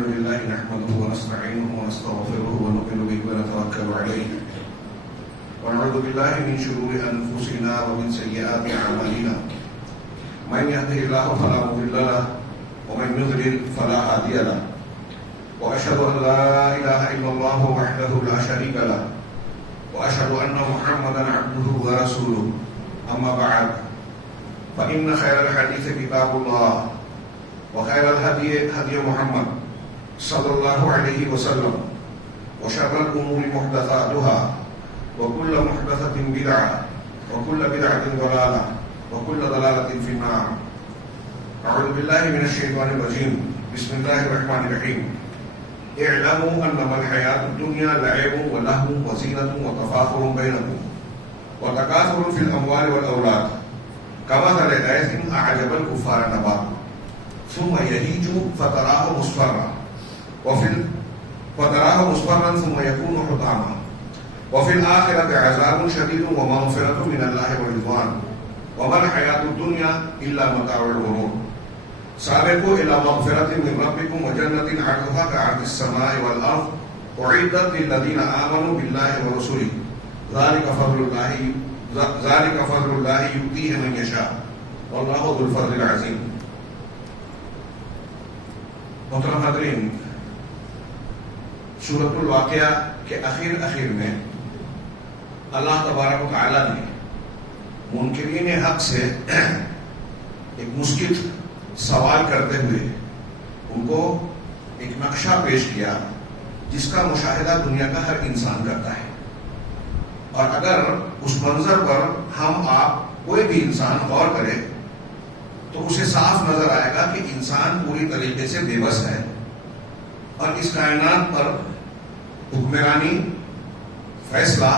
الحمد لله نحمده ونستعينه ونستغفره ونؤمن به ونتوكل عليه ونعوذ بالله من شرور أنفسنا ومن سيئات أعمالنا من يهده الله فلا مضل له ومن يضلل فلا هادي له وأشهد أن لا إله إلا الله وحده لا شريك له وأشهد أن محمدا عبده ورسوله أما بعد فإن خير الحديث كتاب الله وخير الهدي هدي محمد صلى الله عليه وسلم وشر الأمور محدثاتها وكل محدثة بدعة وكل بدعة ضلالة وكل ضلالة في النار. أعوذ بالله من الشيطان الرجيم. بسم الله الرحمن الرحيم. اعلموا أنما الحياة الدنيا لعب ولهو وزينة وتفاخر بينكم وتكاثر في الأموال والأولاد كمثل غيث أعجب الكفار نباته ثم يهيج فتراه مصفرا ثم يكون حطاما وفي الآخرة عذاب شديد ومغفرة من الله ورضوان وما الحياة الدنيا إلا متاع الغرور. سابقوا إلى مغفرة من ربكم وجنة عرضها كعرض السماء والأرض أعدت للذين آمنوا بالله ورسله ذلك فضل الله يؤتيه من يشاء والله ذو الفضل العظيم. محترم حاضرین، سورۃ الواقعہ کے اخیر میں اللہ تبارک و تعالیٰ نے منکرین حق سے ایک مشکل سوال کرتے ہوئے ان کو ایک نقشہ پیش کیا جس کا مشاہدہ دنیا کا ہر انسان کرتا ہے، اور اگر اس منظر پر ہم آپ کوئی بھی انسان غور کرے تو اسے صاف نظر آئے گا کہ انسان پوری طریقے سے بے بس ہے اور اس کائنات پر حکمرانی فیصلہ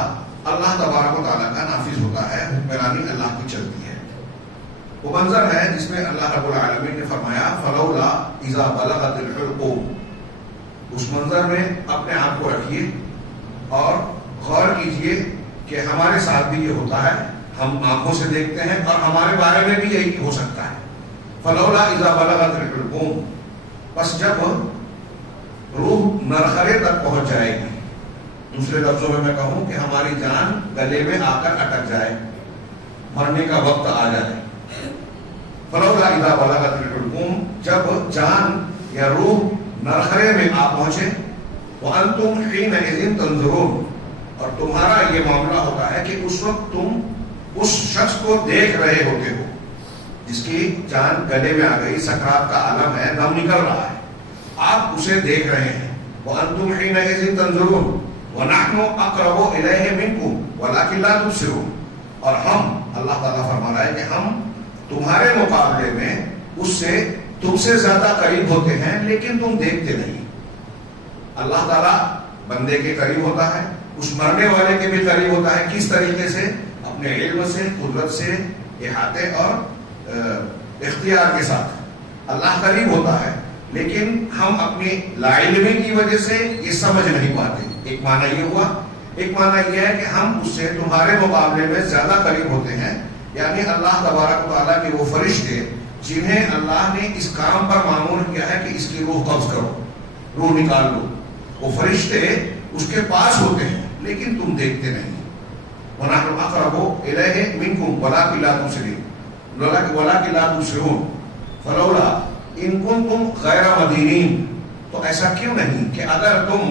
اللہ تبارک و تعالیٰ کا نافذ ہوتا ہے، حکمرانی اللہ کی چلتی ہے۔ وہ منظر ہے جس میں اللہ رب العالمین نے فرمایا فلولا اذا بلغت الحلقوم۔ اس منظر میں اپنے آپ کو رکھیے اور غور کیجئے کہ ہمارے ساتھ بھی یہ ہوتا ہے، ہم آنکھوں سے دیکھتے ہیں اور ہمارے بارے میں بھی یہی ہو سکتا ہے۔ فلولا اذا بلغت الحلقوم، بس جب روح نرخرے تک پہنچ جائے گی، دوسرے لفظوں میں میں کہوں کہ ہماری جان گلے میں آ کر اٹک جائے، مرنے کا وقت آ جائے۔ فلولا اذا بلغت الحلقوم، جب جان یا روح نرخرے میں آ پہنچے، وانتم حینئذ تنظرون، اور تمہارا یہ معاملہ ہوتا ہے کہ اس وقت تم اس شخص کو دیکھ رہے ہوتے ہو جس کی جان گلے میں آ گئی، سکرات کا عالم ہے، دم نکل رہا ہے، آپ اسے دیکھ رہے ہیں۔ وَأَنْتُمْ حِينَئِذٍ تَنْظُرُونَ وَنَحْنُ أَقْرَبُ إِلَيْهِ مِنْكُمْ وَلَكِنْ لَا تُبْصِرُونَ، اور ہم، اللہ تعالیٰ فرما رہا ہے کہ ہم تمہارے مقابلے میں اس سے تم سے زیادہ قریب ہوتے ہیں لیکن تم دیکھتے نہیں۔ اللہ تعالیٰ بندے کے قریب ہوتا ہے، اس مرنے والے کے بھی قریب ہوتا ہے۔ کس طریقے سے؟ اپنے علم سے، قدرت سے، احاطے اور اختیار کے ساتھ اللہ قریب ہوتا ہے، لیکن ہم اپنی لا علمی کی وجہ سے یہ سمجھ نہیں پاتے۔ ایک معنی یہ ہوا، ایک معنی یہ ہے کہ ہم اس سے تمہارے مقابلے میں زیادہ قریب ہوتے ہیں، یعنی اللہ تبارک و تعالیٰ کے وہ فرشتے جنہیں اللہ نے اس کام پر مامور کیا ہے کہ اس کی روح قبض کرو، روح نکال لو، وہ فرشتے اس کے پاس ہوتے ہیں لیکن تم دیکھتے نہیں۔ وَنَحْنُ أَقْرَبُ إِلَيْهِ مِنْكُمْ وَلَكِنْ لَا تُبْصِرُونَ فَلَوْلَا إِن كُنتُمْ غَيْرَ مَدِينِينَ، تو ایسا کیوں نہیں کہ اگر تم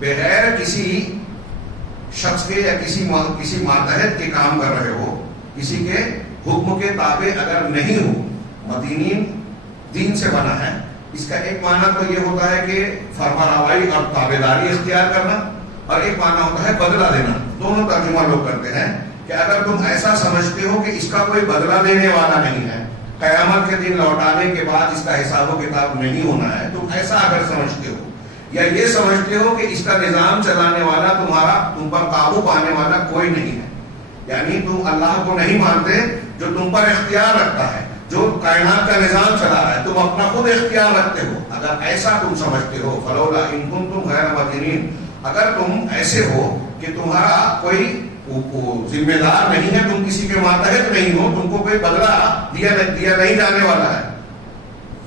بغیر کسی شخص کے یا کسی ماتحت کے کام کر رہے ہو، کسی کے حکم کے تابع اگر نہیں ہو، مدینین دین سے بنا ہے، اس کا ایک معنی تو یہ ہوتا ہے کہ فرمانروائی اور تابعداری اختیار کرنا، اور ایک معنی ہوتا ہے بدلہ دینا۔ دونوں ترجمہ لوگ کرتے ہیں کہ اگر تم ایسا سمجھتے ہو کہ اس کا کوئی بدلہ دینے والا نہیں ہے، قیامت کے دن لوٹانے کے بعد اس کا حساب و کتاب نہیں ہونا ہے، تم ایسا اگر سمجھتے ہو، یا یہ سمجھتے ہو کہ اس کا نظام چلانے والا تم پر قابو پانے والا کوئی نہیں ہے، یعنی تم اللہ کو نہیں مانتے جو تم پر اختیار رکھتا ہے، جو کائنات کا نظام چلا رہا ہے، تم اپنا خود اختیار رکھتے ہو، اگر ایسا تم سمجھتے ہو، فلولا ان کنتم غیر مدینین، اگر تم ایسے ہو کہ تمہارا کوئی ذمہ دار نہیں ہے، تم کسی کے ماتحت نہیں ہو، تم کو کوئی بدلہ دیا نہیں جانے والا ہے،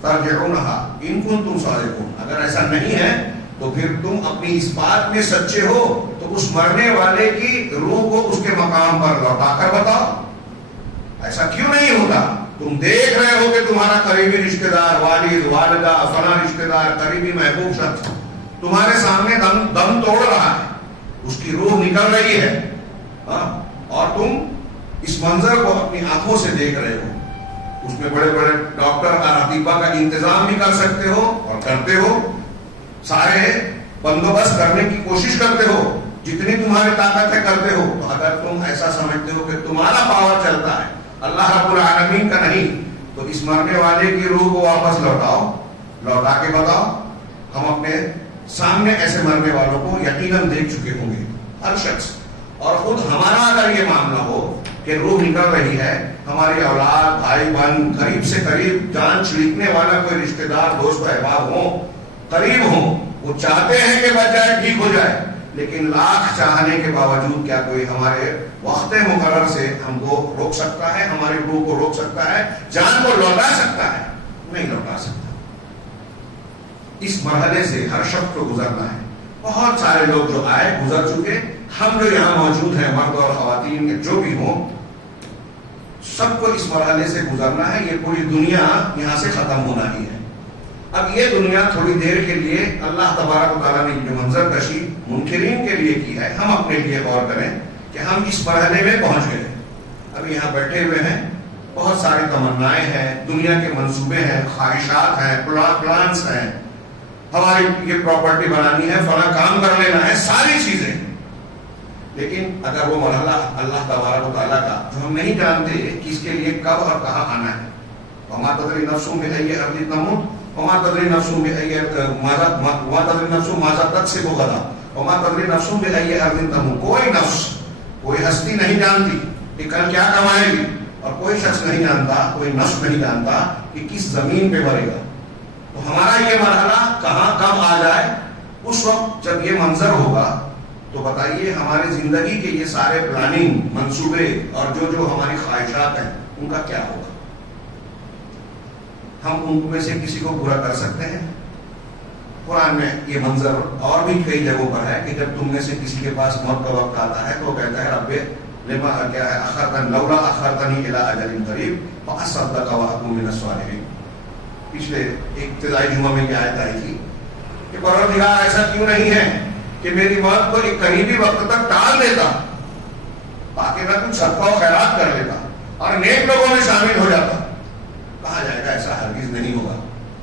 ترجعونها، ان کنتم صادقون، اگر ایسا نہیں ہے تو پھر تم اپنی اس بات میں سچے ہو تو اس مرنے والے کی روح کو اس کے مقام پر لوٹا کر بتاؤ. ایسا کیوں نہیں ہوتا؟ تم دیکھ رہے ہو کہ تمہارا قریبی رشتہ دار، والد، والدہ، فلاں رشتہ دار، قریبی محبوب شخص تمہارے سامنے دم توڑ رہا ہے، اس کی روح نکل رہی ہے، اور تم اس منظر کو اپنی آنکھوں سے دیکھ رہے ہو. اس میں بڑے بڑے ڈاکٹر اور اطباء کا انتظام بھی کر سکتے ہو اور کرتے ہو، سارے بندوبست کرنے کی کوشش کرتے ہو، جتنی تمہاری طاقت ہے کرتے ہو. تو اگر تم ایسا سمجھتے ہو کہ تمہارا پاور چلتا ہے اللہ رب العالمین کا نہیں، تو اس مرنے والے کی روح کو واپس لوٹا کے بتاؤ. ہم اپنے سامنے ایسے مرنے والوں کو یقیناً دیکھ چکے ہوں گے ہر شخص، اور خود ہمارا اگر یہ معاملہ ہو کہ روح نکل رہی ہے، ہماری اولاد، بھائی بہن، قریب سے قریب جان چھڑکنے والا کوئی رشتہ دار، دوست احباب ہوں، قریب ہوں، وہ چاہتے ہیں کہ بچ جائے، ٹھیک ہو جائے، لیکن لاکھ چاہنے کے باوجود کیا کوئی ہمارے وقت مقرر سے ہم کو روک سکتا ہے؟ ہماری روح کو روک سکتا ہے؟ جان کو لوٹا سکتا ہے؟ نہیں لوٹا سکتا. اس مرحلے سے ہر شخص کو گزرنا ہے. بہت سارے لوگ جو آئے گزر چکے، ہم جو یہاں موجود ہیں، مرد اور خواتین جو بھی ہوں، سب کو اس مرحلے سے گزرنا ہے. یہ پوری دنیا یہاں سے ختم ہونا ہی ہے. اب یہ دنیا تھوڑی دیر کے لیے اللہ تبارک و تعالیٰ نے جو منظر کشی منکرین کے لیے کی ہے، ہم اپنے لیے غور کریں کہ ہم اس مرحلے میں پہنچ گئے. اب یہاں بیٹھے ہوئے ہیں، بہت ساری تمنائیں ہیں، دنیا کے منصوبے ہیں، خواہشات ہیں، پلانس ہیں، ہماری یہ پراپرٹی بنانی ہے، فلاں کام کر لینا ہے، ساری چیزیں. لیکن اگر وہ مرحلہ اللہ تبارک و تعالیٰ کا جو ہم نہیں جانتے کہ اس کے لیے کب اور کہاں آنا ہے، وما تدری نفس بأی ارض تموت وما تدری نفس ماذا تکسب غدا وما تدری نفس بأی ارض تموت. کوئی نفس، کوئی ہستی نہیں جانتی کہ کل کیا کمائے گی، اور کوئی شخص نہیں جانتا، کوئی نفس نہیں جانتا کہ کس زمین پہ مرے گا. تو ہمارا یہ مرحلہ کہاں کب آ جائے، اس وقت جب یہ منظر ہوگا تو بتائیے ہماری زندگی کے یہ سارے پلاننگ، منصوبے اور جو ہماری خواہشات ہیں ان کا کیا ہوگا؟ ہم ان میں سے کسی کو پورا کر سکتے ہیں؟ قرآن میں یہ منظر اور بھی کئی جگہوں پر ہے کہ جب تم میں سے کسی کے پاس موت کا وقت آتا ہے تو وہ کہتا ہے رب لما کیا ہے اخرتنی لولا اخرتنی الی اجل قریب فاصدق واکون من الصالحین. پچھلے ابتدائی جمعہ میں یہ آیت آئی تھی کہ پروردگار ایسا کیوں نہیں ہے کہ میری موت کو ایک قریبی وقت تک ٹال دیتا تاکہ میں کچھ صدقہ و خیرات کر لیتا اور نیک لوگوں میں شامل ہو جاتا. کہا جائے گا ایسا ہرگز نہیں ہوگا.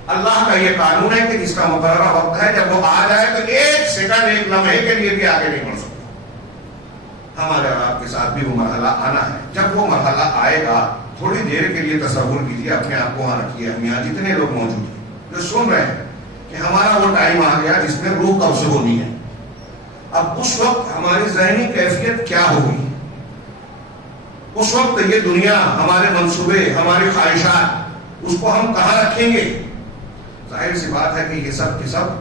اللہ کا یہ قانون ہے کہ اس کا مقررہ وقت ہے، جب وہ آ جائے تو ایک سیکنڈ، ایک لمحے کے لیے بھی آگے نہیں بڑھ سکتا. ہمارے اور آپ کے ساتھ بھی وہ مرحلہ آنا ہے. جب وہ مرحلہ آئے گا، تھوڑی دیر کے لیے تصور کیجیے، اپنے آپ کو وہاں رکھیے. ہم یہاں جتنے لوگ موجود ہیں جو سن رہے ہیں کہ ہمارا وہ ٹائم آ گیا جس میں روح قبض ہونی ہے. اب اس وقت ہماری ذہنی کیفیت کیا ہوگی؟ اس وقت یہ دنیا، ہمارے منصوبے، ہماری خواہشات، اس کو ہم کہاں رکھیں گے؟ ظاہر سی بات ہے کہ یہ سب کے سب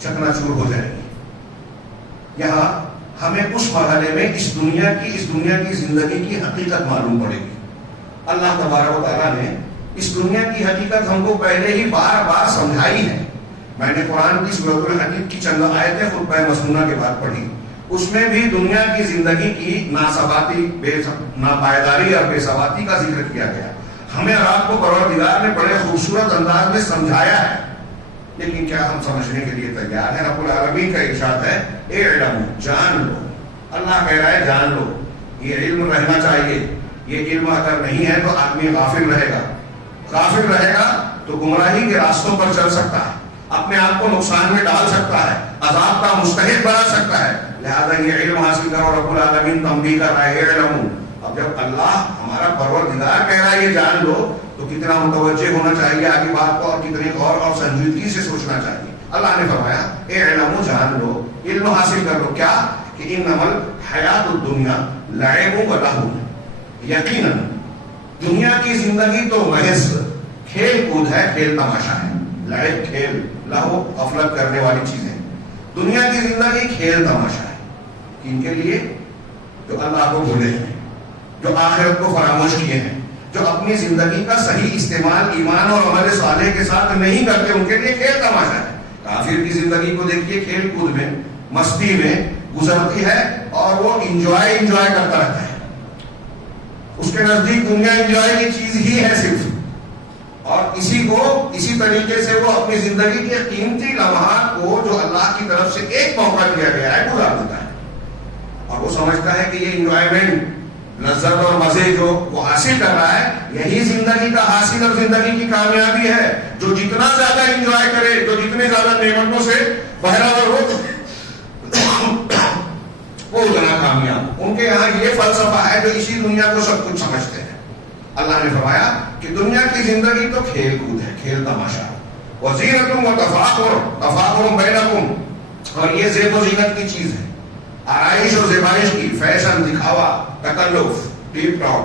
چکنا چور ہو جائیں گے. یہاں ہمیں اس مرحلے میں اس دنیا کی زندگی کی حقیقت معلوم پڑے گی. اللہ تبارک و تعالیٰ نے اس دنیا کی حقیقت ہم کو پہلے ہی بار بار سمجھائی ہے. میں نے قرآن کی سورۃ الحدید کی چند آیتیں خطبہ مسنونہ کے بعد پڑھی. اس میں بھی دنیا کی زندگی کی ناثباتی، ناپائیداری اور بے ثباتی کا ذکر کیا گیا. ہمیں اور آپ کو پروردگار نے بڑے خوبصورت انداز میں سمجھایا ہے، لیکن کیا ہم سمجھنے کے لیے تیار ہیں؟ رب العالمین کا ارشاد ہے اعلموا، جان لو. اللہ کہہ رہا ہے جان لو. یہ علم رہنا چاہیے. یہ علم اگر نہیں ہے تو آدمی غافل رہے گا. غافل رہے گا تو گمراہی کے راستوں پر چل سکتا ہے، اپنے آپ کو نقصان میں ڈال سکتا ہے، عذاب کا مستحق بنا سکتا ہے. لہذا یہ علم حاصل کرو. رب العالمین تنبیہ کر رہا ہے اعلموا. اب جب اللہ ہمارا پروردگار کہہ رہا ہے یہ جان لو تو کتنا متوجہ ہونا چاہیے آگے بات کو، اور کتنی غور اور سنجیدگی سے سوچنا چاہیے. اللہ نے فرمایا اعلموا، جان لو، علم حاصل کر لو. کیا کہ انما الحیات الدنیا لعب و لہو. یقیناً دنیا کی زندگی تو محض کھیل کود ہے، کھیل تماشا ہے. لعب کھیل، لہو غفلت کرنے والی چیزیں. دنیا کی زندگی کھیل تماشا ہے. کن کے لیے؟ جو اللہ کو بھولے ہیں، جو آخرت کو فراموش کیے ہیں، جو اپنی زندگی کا صحیح استعمال ایمان اور عمل صالح کے ساتھ نہیں کرتے ان کے لیے کھیل تماشا ہے. کافر کی زندگی کو دیکھیے کھیل کود میں مستی میں گزرتی ہے اور وہ انجوائے کرتا رہتا ہے. اس کے نزدیک دنیا انجوائے کی چیز ہی ہے صرف, اور اسی طریقے سے وہ اپنی زندگی کے قیمتی لمحات کو جو اللہ کی طرف سے ایک موقع دیا گیا ہے گزار دیتا ہے, اور وہ سمجھتا ہے کہ یہ انجوائمنٹ لذت اور مزے جو وہ حاصل کر رہا ہے یہی زندگی کا حاصل اور زندگی کی کامیابی ہے. جو جتنا زیادہ انجوائے کرے, جو جتنے زیادہ نعمتوں سے بہرہ ہو وہ اتنا کامیاب. ان کے یہاں یہ فلسفہ ہے جو اسی دنیا کو سب کچھ سمجھتے ہیں. اللہ نے فرمایا کہ دنیا کی زندگی تو کھیل کود ہے, کھیل تماشا. وزینتم و تفاخر بینکم, اور یہ زیب و زینت کی چیز ہے, آرائش اور زیبائش کی, فیشن, دکھاوا, تکلف, ٹیپ ٹاپ,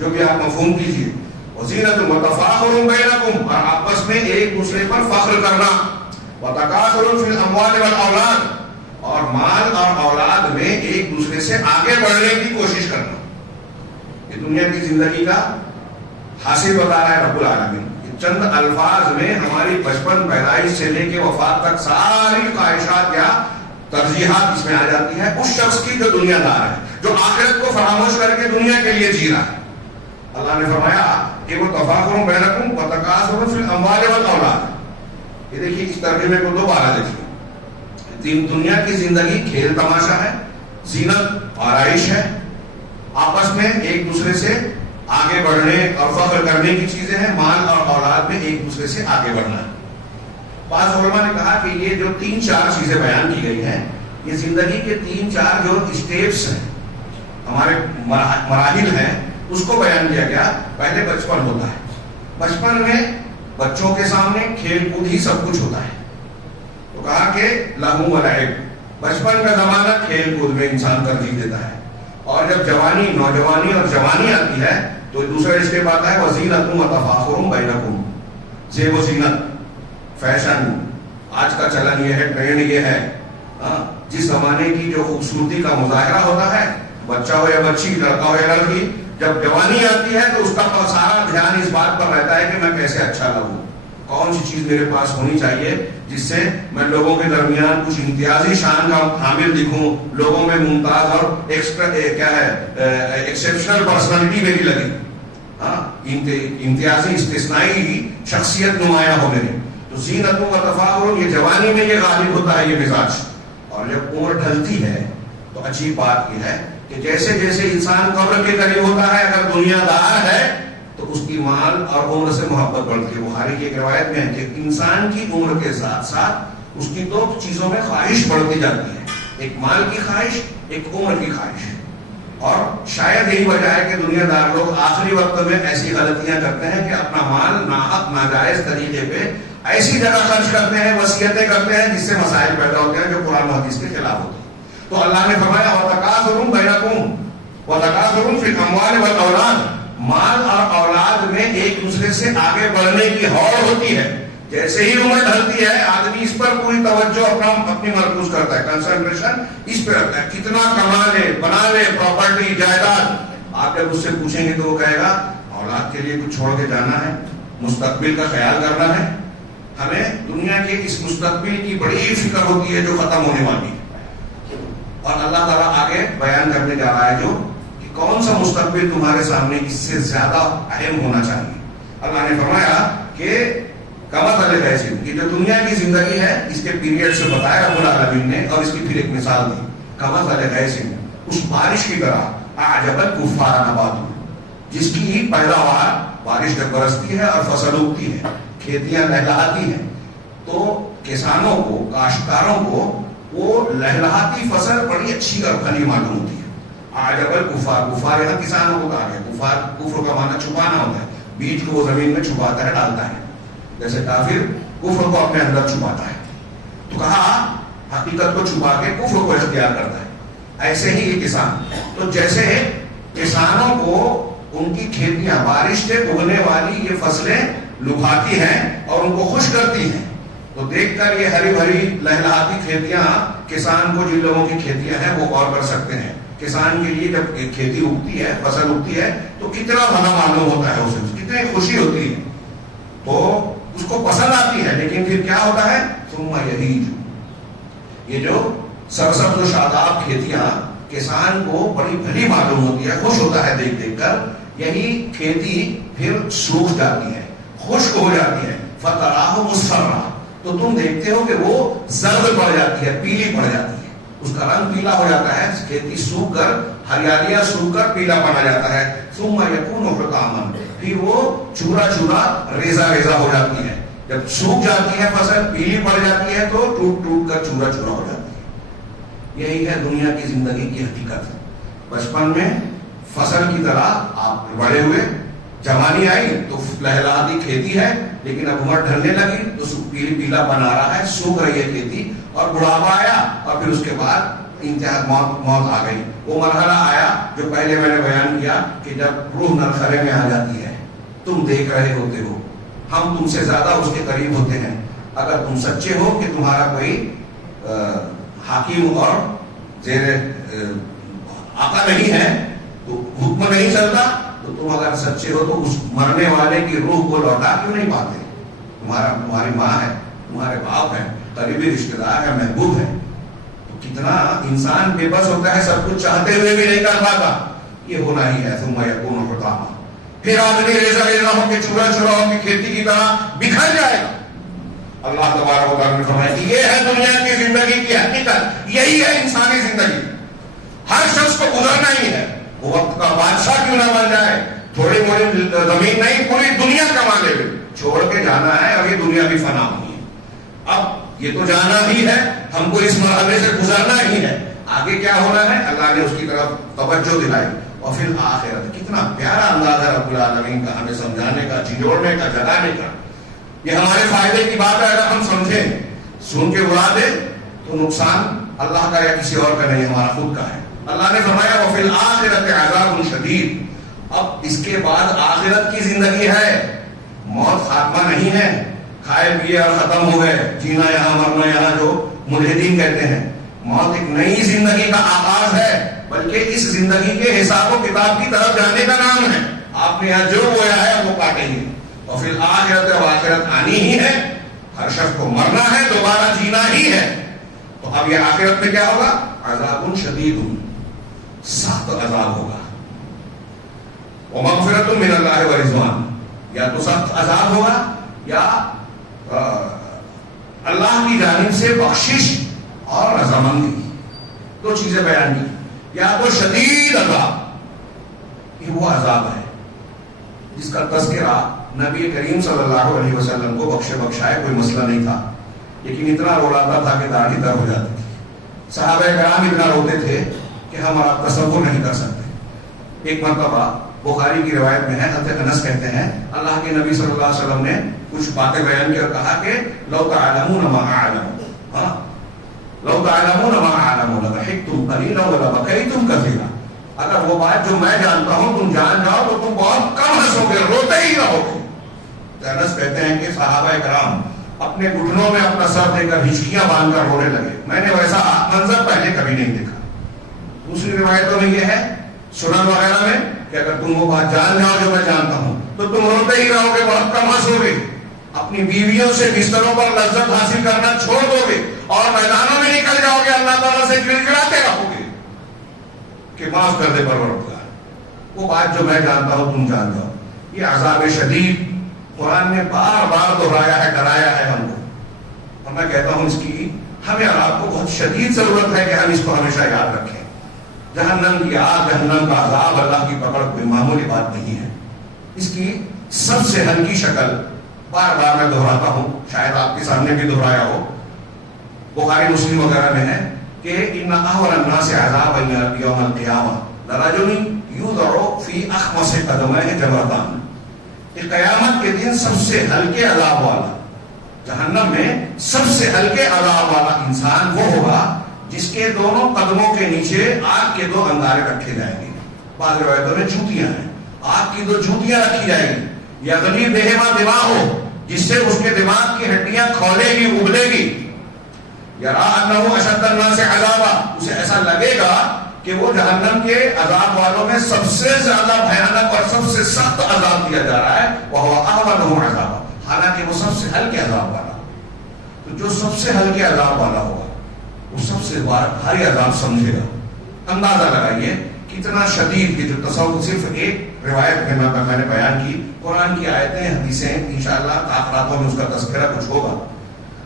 جو بھی آپ مفہوم کیجیے. وزینتم و تفاخر بینکم, اور آپس میں ایک دوسرے پر فخر کرنا. وتکاثر فی الاموال والاولاد, اور مال اور اولاد میں ایک دوسرے سے آگے بڑھنے کی کوشش کرنا. یہ دنیا کی زندگی کا حاصل بتا رہا ہے رب العالمین. چند الفاظ میں ہماری بچپن پیدائش سے لے کے وفات تک ساری خواہشات یا ترجیحات اس میں آ جاتی ہے اس شخص کی جو دنیا دار ہے, جو آخرت کو فراموش کر کے دنیا کے لیے جی رہا ہے. اللہ نے فرمایا کہ وہ تفاخر بینکم وتکاثر فی الاموال والاولاد. یہ دیکھیے اس ترجمے کو دوبارہ دیکھیے. دنیا کی زندگی کھیل تماشا ہے, زینت آرائش ہے, آپس میں ایک دوسرے سے آگے بڑھنے اور فخر کرنے کی چیزیں ہیں, مال اور اولاد میں ایک دوسرے سے آگے بڑھنا ہے. بعض علماء نے کہا کہ یہ جو 3-4 چیزیں بیان کی گئی ہیں یہ زندگی کے 3-4 جو اسٹیپس ہیں, ہمارے مراحل ہیں, اس کو بیان کیا گیا. پہلے بچپن ہوتا ہے, بچپن میں بچوں کے سامنے کھیل کود ہی سب کچھ ہوتا ہے. تو کہا کہ لہو و لعب, بچپن کا زمانہ کھیل کود میں انسان ترجیح دیتا ہے. اور جب جوانی, نوجوانی اور جوانی آتی ہے تو دوسرا اسٹیپ آتا ہے وزینتم و تفاخر بینکم, زیب و زینت, فیشن. آج کا چلن یہ ہے, ٹرینڈ یہ ہے, جس زمانے کی جو خوبصورتی کا مظاہرہ ہوتا ہے, بچہ ہو یا بچی, لڑکا ہو یا لڑکی, جب جوانی آتی ہے تو اس کا سارا دھیان اس بات پر رہتا ہے کہ میں کیسے اچھا لگوں, کون سی چیز میرے پاس ہونی چاہیے جس سے میں لوگوں کے درمیان کچھ امتیازی شان کا حامل دکھوں, لوگوں میں ممتاز اور ایکسپشنل پرسنالٹی میری لگے, امتیازی استثنائی شخصیت نمایاں ہو میری. تو زینتوں کا تفاخر یہ جوانی میں یہ غالب ہوتا ہے یہ مزاج. اور جب عمر ڈھلتی ہے تو عجیب بات یہ ہے کہ جیسے جیسے انسان قبر کے قریب ہوتا ہے, اگر دنیا دار ہے تو اس کی مال اور عمر سے محبت بڑھتی ہے. بخاری کی ایک روایت میں ہے کہ انسان کی عمر کے ساتھ ساتھ اس کی 2 چیزوں میں خواہش بڑھتی جاتی ہے, ایک مال کی خواہش, ایک عمر کی خواہش. اور شاید یہی وجہ ہے کہ دنیا دار لوگ آخری وقت میں ایسی غلطیاں کرتے ہیں کہ اپنا مال ناحق ناجائز طریقے پہ ایسی جگہ خرچ کرتے ہیں, وصیتیں کرتے ہیں جس سے مسائل پیدا ہوتے ہیں جو قرآن و حدیث کے خلاف ہوتے ہیں. تو اللہ نے فرمایا وتکاثر بینکم وتکاثر فی الاموال والاولاد, مال اور اولاد میں ایک دوسرے سے آگے بڑھنے کی ہوڑ ہوتی ہے. جیسے ہی عمر ڈھلتی ہے آدمی اس پر پوری توجہ اپنی مرکوز کرتا ہے, کنسنٹریشن اس پہ رکھتا ہے, کتنا کما لے, بنا لے, پراپرٹی, جائیداد. آپ جب اس سے پوچھیں گے تو وہ کہے گا اولاد کے لیے کچھ چھوڑ کے جانا ہے, مستقبل کا خیال کرنا ہے. ہمیں دنیا کے اس مستقبل کی بڑی فکر ہوتی ہے جو ختم ہونے والی ہے. اور اللہ تعالیٰ آگے بیان کرنے جا رہا ہے جو کہ کون سا مستقبل تمہارے سامنے اس سے زیادہ اہم ہونا چاہیے. اللہ نے فرمایا کہ کمثل غیث, یہ جو دنیا کی زندگی ہے اس کے پیریڈ سے بتایا رب العالمین نے, اور اس کی پھر ایک مثال دی. کمثل غیث, اس بارش کی طرح اعجب الکفار نباتہ, جس کی پیداوار بارش جب برستی ہے اور فصل اگتی ہے, کھیتیاں لہلہاتی ہیں, تو کسانوں کو, کاشتکاروں کو وہ لہلہاتی فصل بڑی اچھی اور گھنی معلوم ہوتی ہے. اعجب الکفار, کفار یہاں کسانوں کو کہا گیا. کفار, کفر کا معنی چھپانا ہوتا ہے, بیج کو وہ زمین میں چھپاتا ہے, ڈالتا ہے. جیسے کافر کفر کو اپنے اندر چھپاتا ہے, تو کہا حقیقت کو چھپا کے کفر کو اختیار کرتا ہے. ایسے ہی یہ کسان, تو جیسے کسانوں کو ان کی کھیتیاں بارش سے اگنے والی یہ فصلیں لبھاتی ہیں اور ان کو خوش کرتی ہیں, تو دیکھ کر یہ ہری بھری لہلہاتی کھیتیاں کسان کو, جن لوگوں کی کھیتیاں ہیں وہ غور کر سکتے ہیں کسان کے لیے جب کھیتی اگتی ہے، فصل اگتی ہے تو کتنا بھلا معلوم ہوتا ہے، اسے کتنی خوشی ہوتی ہے، تو اس کو پسند آتی ہے. لیکن پھر کیا ہوتا ہے؟ ثم یہیج، یہ جو سرسبز و شاداب کھیتیاں کسان کو بڑی بھلی معلوم ہوتی ہے، خوش ہوتا ہے دیکھ دیکھ کر. یہی کھیتی پھر سوکھ جاتی ہے، خشک ہو جاتی ہے. فتراہ مصفرا، تو تم دیکھتے ہو کہ وہ زرد پڑ جاتی ہے، پیلی پڑ جاتی ہے، اس کا رنگ پیلا ہو جاتا ہے. کھیتی سوکھ کر، ہریالیاں سوکھ کر پیلا پڑا جاتا ہے. ثم یکون حطاما، پھر وہ چورا چورا ریزا ریزا ہو جاتی ہے. جب سوکھ جاتی ہے فصل، پیلی پڑ جاتی ہے تو ٹوٹ ٹوٹ کر چورا چورا ہو جاتی ہے. یہی ہے دنیا کی زندگی کی حقیقت. بچپن میں فصل کی طرح آپ بڑے ہوئے، جوانی آئی تو لہلہاتی کھیتی ہے، لیکن اب عمر ڈھلنے لگی تو پیلی پیلا بنا رہا ہے، سوکھ رہی ہے کھیتی. اور بڑھاپا آیا اور پھر اس کے بعد انتہا موت آ گئی. وہ مرحلہ آیا جو پہلے میں نے بیان کیا کہ جب روح نرخرے میں آ جاتی ہے. تم دیکھ رہے ہوتے ہو، ہم تم سے زیادہ اس کے قریب ہوتے ہیں. اگر تم سچے ہو کہ تمہارا کوئی حاکم اور زیر آقا نہیں ہے، تو حکم نہیں چلتا، تو تم اگر سچے ہو تو اس مرنے والے کی روح کو لوٹا کیوں نہیں پاتے؟ تمہاری ماں ہے، تمہارے باپ ہے، قریبی رشتے دار ہے، محبوب ہے. تو کتنا انسان بے بس ہوتا ہے، سب کچھ چاہتے ہوئے بھی نہیں کر پاتا. یہ ہونا ہی ہے. ثم یکون حطاما، پھر آدمی ریزا ریزا ہو کے چورا چورا ہو کے کھیتی کی طرح بکھر جائے گا. اللہ تبارک و تعالیٰ نے فرمایا کہ یہ ہے دنیا کی زندگی کی حقیقت، یہی ہے انسانی زندگی. ہر شخص کو گزرنا ہی ہے. وہ وقت کا بادشاہ کیوں نہ بن جائے، تھوڑی موڑی زمین نہیں پوری دنیا کما لے، چھوڑ کے جانا ہے. اور یہ دنیا بھی فنا ہوئی ہے. اب یہ تو جانا ہی ہے، ہم کو اس مرحلے سے گزرنا ہی ہے. آگے کیا ہونا ہے اللہ نے اس کی طرف توجہ دلائی. اور پھر آخرت، کتنا پیارا انداز ہے رب العالمین کا ہمیں سمجھانے کا، جھنجھوڑنے کا، جگانے کا. یہ ہمارے فائدے کی بات ہے. اگر ہم سمجھیں، سن کے اڑا دیں تو نقصان اللہ کا یا کسی اور کا نہیں، ہمارا خود کا ہے. اللہ نے فرمایا وفی الآخرۃ عذاب شدید. اب اس کے بعد آخرت کی زندگی ہے. موت خاتمہ نہیں ہے، کھائے پیے اور ختم ہو گئے، جینا یہاں مرنا یہاں، جو ملحدین کہتے ہیں. موت ایک نئی زندگی کا آغاز ہے، بلکہ اس زندگی کے حساب و کتاب کی طرف جانے کا نام ہے. آپ نے یہاں جو بویا ہے وہ کاٹیں گے. اور پھر آخرت و آخرت آنی ہی ہے. ہر شخص کو مرنا ہے، دوبارہ جینا ہی ہے. تو اب یہ آخرت میں کیا ہوگا؟ عذاب شدید، سخت عذاب ہوگا. ومغفرۃ من اللہ ورضوان، یا تو سخت عذاب ہوگا یا اللہ کی جانب سے بخشش اور رضامندی. دو چیزیں بیان کی. یا تو شدید عذاب، یہ وہ عذاب ہے جس کا تذکرہ نبی کریم صلی اللہ علیہ وسلم کو بخشائے کوئی مسئلہ نہیں تھا، لیکن اتنا رولاتا تھا کہ داڑھی در ہو جاتی تھی. صحابہ کرام اتنا روتے تھے کہ ہم آپ تصور نہیں کر سکتے. ایک مرتبہ بخاری کی روایت میں ہے، حضرت انس کہتے ہیں اللہ کے نبی صلی اللہ علیہ وسلم نے کچھ باتیں بیان کی اور کہا کہ لو تعلمون ما اعلم، لو تعلمون ما اعلم لضحكتم قليلا ولبكيتم كثيرا. اگر وہ بات جو میں جانتا ہوں تم جان جاؤ تو تم بہت کم ہنسو گے، روتے ہی رہو گے. انس کہتے ہیں کہ صحابہ کرام اپنے گھٹنوں میں اپنا سر دے کر ہچکیاں باندھ کر رونے لگے. میں نے ویسا منظر پہلے کبھی نہیں دیکھا. دوسری روایتوں میں یہ ہے سنن وغیرہ میں کہ اگر تم وہ بات جان جاؤ جو میں جانتا ہوں تو تم روتے ہی رہو گے، بہت کم ہنسو گے، اپنی بیویوں سے بستروں پر لذت حاصل کرنا چھوڑ دو گے اور میدانوں میں نکل جاؤ گے، اللہ تعالیٰ سے گڑگڑاتے رہو گے کہ معاف کر دے پروردگار، وہ بات جو میں جانتا ہوں تم جان جاؤ. یہ عذاب شدید قرآن نے بار بار دہرایا ہے، ڈرایا ہے ہم کو. اور میں کہتا ہوں اس کی ہمیں اور آپ کو بہت شدید ضرورت ہے کہ ہم اس کو ہمیشہ یاد رکھیں. جہنم کی آگ، جہنم کا عذاب، اللہ کی پکڑ کوئی معمولی بات نہیں ہے. اس کی سب سے ہلکی شکل بار بار میں دہراتا ہوں، شاید آپ کے سامنے بھی دہرایا ہو، بخاری مسلم وغیرہ میں ہے کہ ان احور الناس عذابا یوم القیامہ لرجل یوضع فی اخمص قدمیہ جمرتان. کہ قیامت کے دن سب سے ہلکے عذاب والا، جہنم میں سب سے ہلکے عذاب والا انسان وہ ہوگا جس کے دونوں قدموں کے نیچے آگ کے 2 انگارے رکھے جائیں گے. بعض روایتوں میں جوتیاں ہیں، آگ کی 2 جوتیاں رکھی جائیں گی. یا غلیظ بہما دماغ ہو جس سے اس کے دماغ کی ہڈیاں کھولے گی، ابلے گی. یرا انہ اشد الناس عذابا، اسے ایسا لگے گا کہ وہ جہنم کے عذاب والوں میں سب سے زیادہ بھیانک اور سب سے سخت عذاب دیا جا رہا ہے، وہ احونہم عذابا، حالانکہ وہ سب سے ہلکے عذاب والا۔ تو جو سب سے ہلکے عذاب والا ہوگا وہ سب سے بھاری عذاب سمجھے گا۔ اندازہ لگائیے کتنا شدید، یہ جو تصور صرف ایک روایت میں نے بیان کی، قرآن کی آیتیں حدیثیں انشاءاللہ آخراتوں میں اس کا تذکرہ کچھ ہوگا۔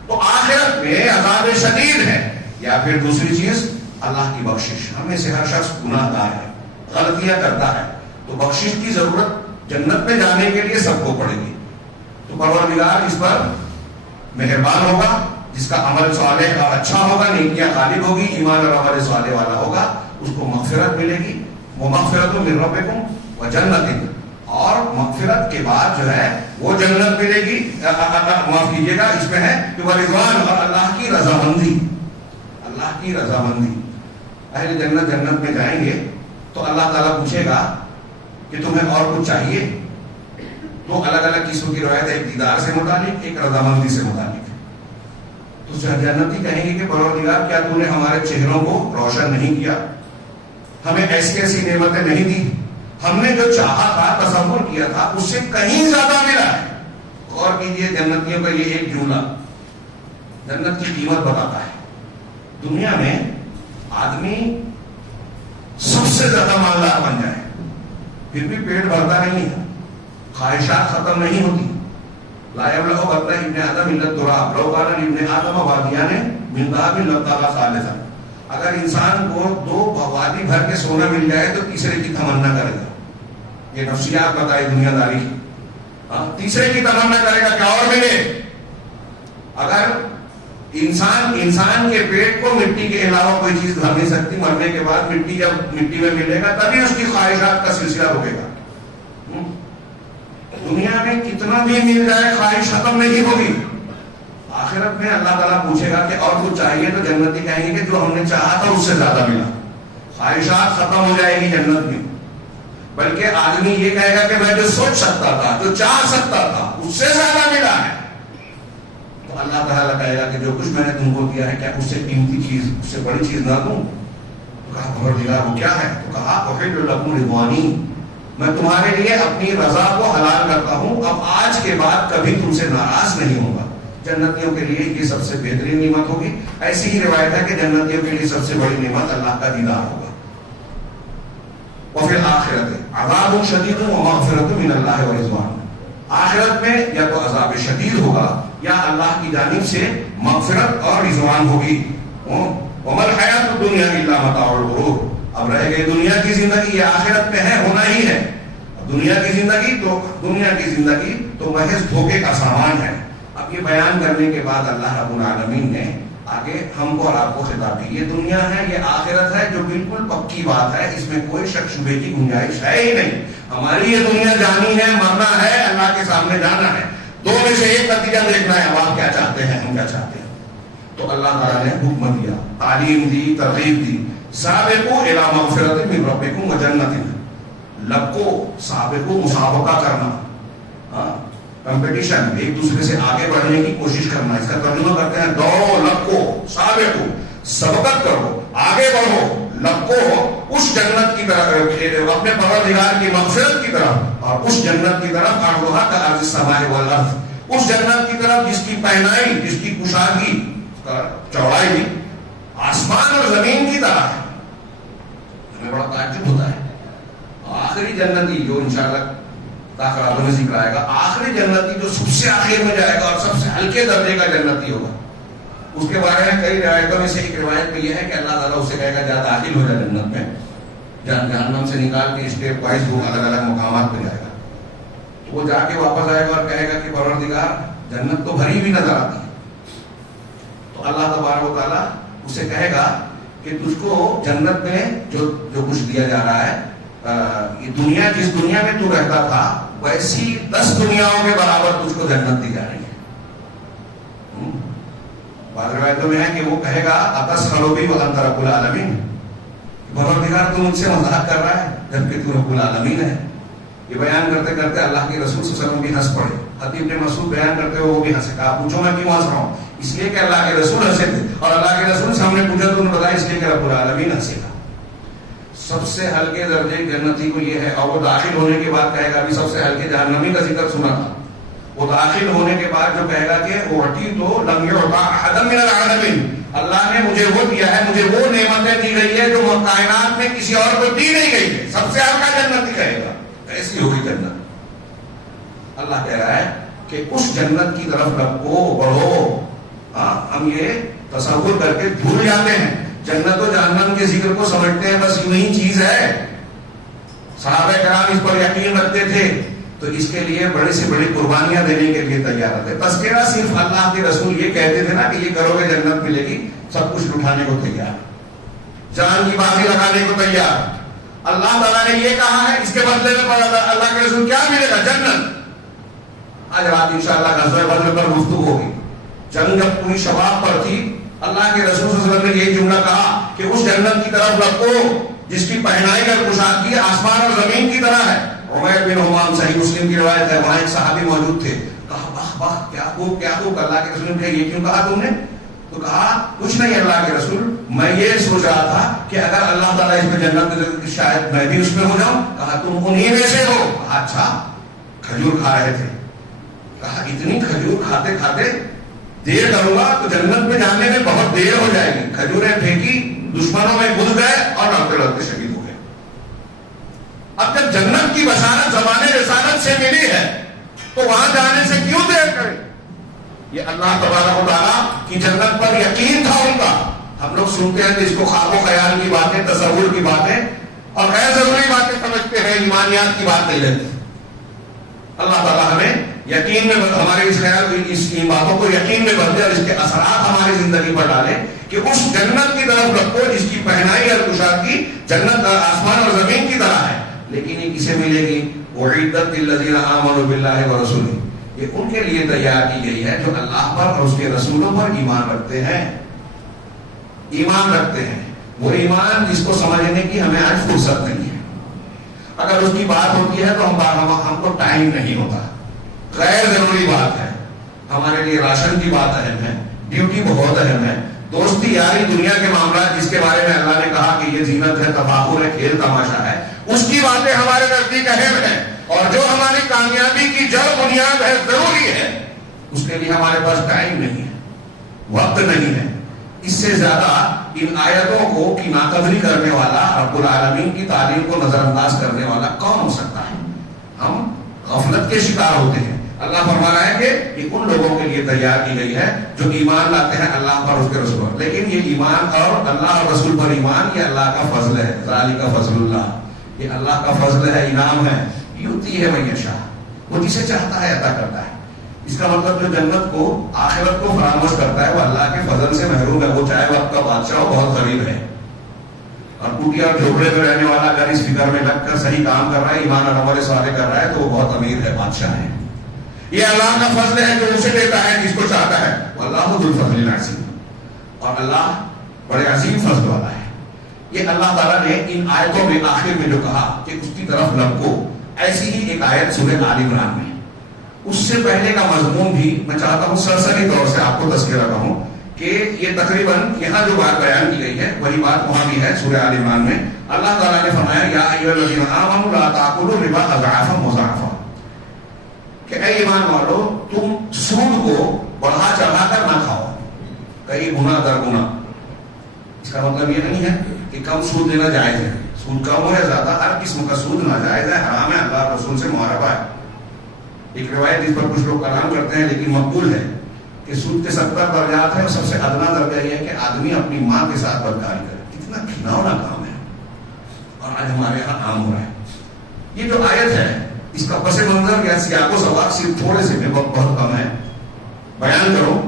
تو آخرت میں عذاب شدید ہے، یا پھر دوسری چیز اللہ کی بخشش۔ ہمیں سے ہر شخص گناہ گار ہے، غلطیاں کرتا ہے، تو بخشش کی ضرورت جنت میں جانے کے لیے سب کو پڑے گی۔ تو پروردگار اس پر مہربان ہوگا، جس کا عمل صالح اور اچھا ہوگا، نیکیاں غالب ہوگی، ایمان اور عمل صالح والا ہوگا، اس کو مغفرت ملے گی۔ وَمَغْفِرَةٌ مِّن رَّبِّكُمْ وَجَنَّةٍ، اور مغفرت کے بعد جو ہے وہ جنت ملے گی۔ معاف کیجیے گا، اس میں ہے کہ وَرِضْوَانٌ، اور اللہ کی رضامندی، اللہ کی رضامندی۔ اہل جنت جنت میں جائیں گے تو اللہ تعالیٰ پوچھے گا کہ تمہیں اور کچھ چاہیے؟ تو الگ الگ قسم کی روایت، ایک دیدار سے متعلق، ایک رضامندی سے متعلق۔ تو جنتی کہیں گے کہ پروردگار کیا تو نے ہمارے چہروں کو روشن نہیں کیا، ہمیں ایسی ایسی نعمتیں نہیں دی، ہم نے جو چاہا تھا، تصور کیا تھا، اس سے کہیں زیادہ ملا ہے۔ غور کیجیے جنتیوں کا یہ ایک جملہ جنت کی قیمت بتاتا ہے۔ دنیا میں آدمی سب سے زیادہ مالدار بن جائے پھر بھی پیٹ بھرتا نہیں ہے، خواہشات ختم نہیں ہوتی۔ لا يبلغ بطن ابن آدم الا التراب لو كان لابن آدم وادیان من ذهب لابتغى ثالثا۔ اگر انسان کو دو وادی بھر کے سونا مل جائے تو تیسرے کی تمنا کرے گا۔ یہ نفسیات بتائی دنیا داری کی، تیسرے کی تمنا کرے گا کہ اور ملے۔ اگر انسان کے پیٹ کو مٹی کے علاوہ کوئی چیز بھر نہیں سکتی، مرنے کے بعد مٹی جب مٹی میں ملے گا تبھی اس کی خواہشات کا سلسلہ رکے گا۔ دنیا میں کتنا بھی مل جائے خواہش ختم نہیں ہوگی۔ آخرت میں اللہ تعالیٰ پوچھے گا کہ اور کچھ چاہیے، تو جنتی کہیں گے کہ جو ہم نے چاہا تھا اس سے زیادہ ملا۔ خواہشات ختم ہو جائے گی جنت میں، بلکہ آدمی یہ کہے گا کہ میں جو سوچ سکتا تھا، جو چاہ سکتا تھا، اس سے زیادہ ملا ہے۔ تو اللہ تعالیٰ کہے گا کہ جو کچھ میں نے تم کو دیا ہے کیا اس سے قیمتی چیز، اس سے بڑی چیز نہ دوں؟ تو کہا پروردگار وہ کیا ہے؟ تو کہا احل لکم رضوانی، میں تمہارے لیے اپنی رضا کو حلال کرتا ہوں، اب آج کے بعد کبھی تم سے ناراض نہیں ہوگا۔ جنتیوں کے لیے یہ سب سے بہترین نعمت ہوگی۔ ایسی ہی روایت ہے کہ جنتیوں کے لیے سب سے بڑی نعمت اللہ کا دیدار ہوگا۔ وفی الآخرۃ عذاب شدید ومغفرۃ من اللہ ورضوان، آخرت میں یا تو عذاب شدید ہوگا یا اللہ کی جانب سے مغفرت اور رضوان ہوگی۔ وما الحیات الدنیا الا متاع الغرور، اب رہ گئی دنیا کی زندگی، یہ آخرت میں ہے، ہونا ہی ہے۔ دنیا کی زندگی تو محض دھوکے کا سامان ہے۔ اب یہ بیان کرنے کے بعد اللہ رب العالمین نے آگے ہم کو اور آپ کو خطاب کی، یہ دنیا ہے، یہ آخرت ہے، جو بالکل پکی بات ہے، اس میں کوئی شک شبے کی گنجائش ہے ہی نہیں۔ ہماری یہ دنیا جانی ہے، مرنا ہے، اللہ کے سامنے جانا ہے، دو میں سے ایک نتیجہ دیکھنا ہے، اب آپ کیا چاہتے ہیں، ہم کیا چاہتے ہیں۔ تو اللہ تعالیٰ نے حکم دیا، تعلیم دی، ترغیب دی، سابقوا الی مغفرۃ من ربکم وجنۃ، لبکو سابقو مسابقہ کرنا، کمپٹیشن، ایک دوسرے سے آگے بڑھنے کی کوشش کرنا، اس کا ترجمہ کرتے ہیں دوڑو، لبکو، سابقو، سبقت کرو، آگے بڑھو، لبکو اس جنت کی طرف، اپنے پروردگار کی مغفرت کی طرف، اور اس جنت کی طرف عرضھا کعرض السماء والارض، اس جنت کی طرف جس کی پہنائی، جس کی کشادگی، چوڑائی بھی آسمان اور زمین کی طرح ہے۔ ہمیں بڑا تعجب ہوتا ہے، آخری جنتی جو انشاءاللہ تاخراتوں میں ذکر آئے گا، آخری جنتی جو سب سے آخر میں جائے گا اور سب سے ہلکے درجے کا جنتی ہوگا، اس کے بارے میں کئی روایتوں میں سے ایک روایت میں یہ ہے کہ اللہ تعالیٰ اسے کہے گا جا داخل ہو جائے جنت میں، جہنم سے نکال کے اسٹیپ وائز وہ الگ الگ مقامات پہ جائے گا، تو وہ جا کے واپس آئے گا اور کہے گا کہ پروردگار جنت تو بھری بھی نظر آتی ہے۔ تو اللہ تبارک و تعالیٰ اسے کہے گا کہ تجھ کو جنت میں جو کچھ دیا جا رہا ہے، یہ دنیا جس دنیا میں تو رہتا تھا ویسی 10 دنیاؤں کے برابر تجھ کو جنت دی جا رہی ہے۔ بعض روایتوں میں ہے کہ وہ کہے گا اتسخر بی وانت رب العالمین، پروردگار تو مجھ سے مذاق کر رہا ہے جبکہ تو رب العالمین ہے۔ یہ بیان کرتے کرتے اللہ کے رسول صلی اللہ علیہ وسلم بھی ہنس پڑے، خطیب ابن مسعود بیان کرتے ہوئے وہ بھی ہنسے، کہا پوچھو میں کیوں ہنس رہا ہوں؟ اس لیے کہ اللہ کے رسول ہنسے تھے، اور اللہ کے رسول سے ہم نے پوچھا تو انہوں نے بتایا اس لیے کہ رب العالمین ہنسے گا۔ سب سے ہلکے درجے جنتی کو یہ ہے، اور وہ داخل ہونے کے بعد کہے گا ابھی سب سے ہلکے جہنمی کا ذکر سنا تھا، وہ داخل ہونے کے بعد جو کہے گا کہ اوٹی تو لم یعطا احد من العالمین، اللہ نے مجھے وہ دیا ہے، مجھے وہ نعمتیں دی گئی ہے جو کائنات میں کسی اور کو دی نہیں گئی ہے، سب سے ہلکا جنتی کہے گا. کیسی ہوگی جنت؟ اللہ کہہ رہا ہے کہ اس جنت کی طرف لپکو، بڑھو. ہم یہ تصور کر کے بھول جاتے ہیں، جنت و جہنم کے ذکر کو سمجھتے ہیں بس یوں ہی چیز ہے. صحابہ کرام اس پر یقین رکھتے تھے تو اس کے لیے بڑی سے بڑی قربانیاں دینے کے لیے تیار تھے. تذکرہ صرف اللہ کے رسول یہ کہتے تھے نا کہ یہ کرو گے جنت ملے گی، سب کچھ اٹھانے کو تیار، جان کی بازی لگانے کو تیار. اللہ تعالیٰ نے یہ کہا ہے، اس کے بدلے میں اللہ کے رسول کیا ملے گا؟ جنت. آج رات انشاءاللہ غزوہ بدر پر گفتگو ہوگی. جنگ جب پوری شباب پر تھی، اللہ کے رسول صلی اللہ علیہ وسلم نے یہ جملہ کہا کہ اس جنت کی طرف لپکو جس کی پہنائی اور پوشاکی آسمان اور زمین کی طرح ہے. عمیر بن حمام صحیح مسلم کی روایت ہے، وہاں ایک صحابی موجود تھے. کہا واہ واہ، کیا خوب. اللہ کے رسول نے یہ کیوں کہا تم نے؟ تو کہا کچھ نہیں اللہ کے رسول، میں یہ سوچ رہا تھا کہ اگر اللہ تعالیٰ اس میں جنت میں شاید میں بھی اس میں ہو جاؤں. کہا تم انہی میں سے ہو. کہا اچھا. کھجور کھا رہے تھے. کہا اتنی کھجور کھاتے کھاتے دیر کروں گا تو جنت میں جانے میں بہت دیر ہو جائے گی. کھجوریں پھینکی، دشمنوں میں گھس گئے اور لڑتے لڑتے شہید ہو گئے. اب جب جنت کی بشارت زمانے رسالت سے ملی ہے تو وہاں جانے سے کیوں دیر کریں؟ یہ اللہ تبارک و تعالیٰ کی جنت پر یقین تھا ان کا. ہم لوگ سنتے ہیں کہ اس کو خواب و خیال کی باتیں، تصور کی باتیں اور غیر ضروری باتیں سمجھتے ہیں، ایمانیات کی بات نہیں لیتے. اللہ تعالیٰ ہمیں یقین میں ہمارے اس خیال ان باتوں کو یقین میں بدلے اور اس کے اثرات ہماری زندگی پر ڈالے کہ اس جنت کی طرف رکھو جس کی پہنائی اور پوشاکی جنت آسمان اور زمین کی طرح ہے. لیکن یہ کسے ملے گی؟ اعدت للذین آمنوا باللہ ورسولہ، یہ ان کے لیے تیار کی گئی ہے جو اللہ پر اور اس کے رسولوں پر ایمان رکھتے ہیں. ایمان رکھتے ہیں، وہ ایمان جس کو سمجھنے کی ہمیں آج فرصت نہیں ہے. اگر اس کی بات ہوتی ہے تو ہم کو ٹائم نہیں ہوتا. غیر ضروری بات ہے. ہمارے لیے راشن کی بات اہم ہے، ڈیوٹی بہت اہم ہے، دوستی یاری دنیا کے معاملات جس کے بارے میں اللہ نے کہا کہ یہ زینت ہے، تفاخر ہے، کھیل تماشا ہے، اس کی باتیں ہمارے نزدیک اہم ہیں. اور جو ہماری کامیابی کی جڑ بنیاد ہے، ضروری ہے، اس کے لیے ہمارے پاس ٹائم نہیں ہے، وقت نہیں ہے. اس سے زیادہ ان آیتوں کو کی ناقدری کرنے والا، رب العالمین کی تعلیم کو نظر انداز کرنے والا کون ہو سکتا ہے؟ ہم غفلت کے شکار ہوتے ہیں. اللہ فرما رہا ہے کہ یہ ان لوگوں کے لیے تیار کی گئی ہے جو ایمان لاتے ہیں اللہ پر، اس کے رسول پر. لیکن یہ ایمان اور اللہ اور رسول پر ایمان یہ اللہ کا فضل ہے. ذالک فضل اللہ، یہ اللہ کا فضل ہے، انعام ہے. یؤتی ہے من یشاء، وہ جسے چاہتا ہے عطا کرتا ہے. اس کا مطلب جو جنت کو، آخرت کو فراموش کرتا ہے وہ اللہ کے فضل سے محروم ہے. وہ چاہے وقت کا بادشاہ ہو، بہت غریب ہے، اور ٹوٹیا اور جھوپڑے میں رہنے والا اگر اس فکر میں لگ کر صحیح کام کر رہا ہے، ایمان اور عمل صالح کر رہا ہے تو وہ بہت امیر ہے، بادشاہ ہے. یہ اللہ کا فضل ہے جو اسے دیتا ہے جس کو چاہتا ہے. واللہ ذو الفضل العظیم، اور اللہ بڑے عظیم فضل والا ہے. یہ اللہ تعالیٰ نے ان آیتوں میں آخر میں جو کہا کہ اس کی طرف لپکو، ایسی ہی ایک آیت سورہ آل عمران میں، اس سے پہلے کا مضمون بھی میں چاہتا ہوں سرسری طور سے آپ کو تذکرہ کروں کہ یہ تقریباً یہاں جو بات بیان کی گئی ہے وہی بات وہاں بھی ہے. سورہ آل عمران میں اللہ تعالیٰ نے فرمایا یا ایھا الذین آمنوا لا تأکلوا الربا اضعافا مضاعفا، کہ اے ایمان والو تم سود کو بڑھا چڑھا کر نہ کھاؤ، کئی گنا در گنا. اس کا مطلب یہ نہیں ہے کہ کم سود لینا جائز ہے، سود کم ہو یا زیادہ، ہر قسم کا سود ناجائز ہے، حرام ہے، اللہ رسول سے محاربہ ہے. ایک روایت جس پر کچھ لوگ کلام کرتے ہیں لیکن مقبول ہے کہ سود کے 70 درجات ہیں، اور سب سے ادنا درجہ یہ ہے کہ آدمی اپنی ماں کے ساتھ بدکاری کرے. کتنا گھناؤنا کام ہے، اور آج ہمارے یہاں عام ہو رہا ہے. یہ جو آیت ہے اس کا پس منظر یا سیاق و سباق صرف تھوڑے سے میں بہت کم ہے. بیان کرو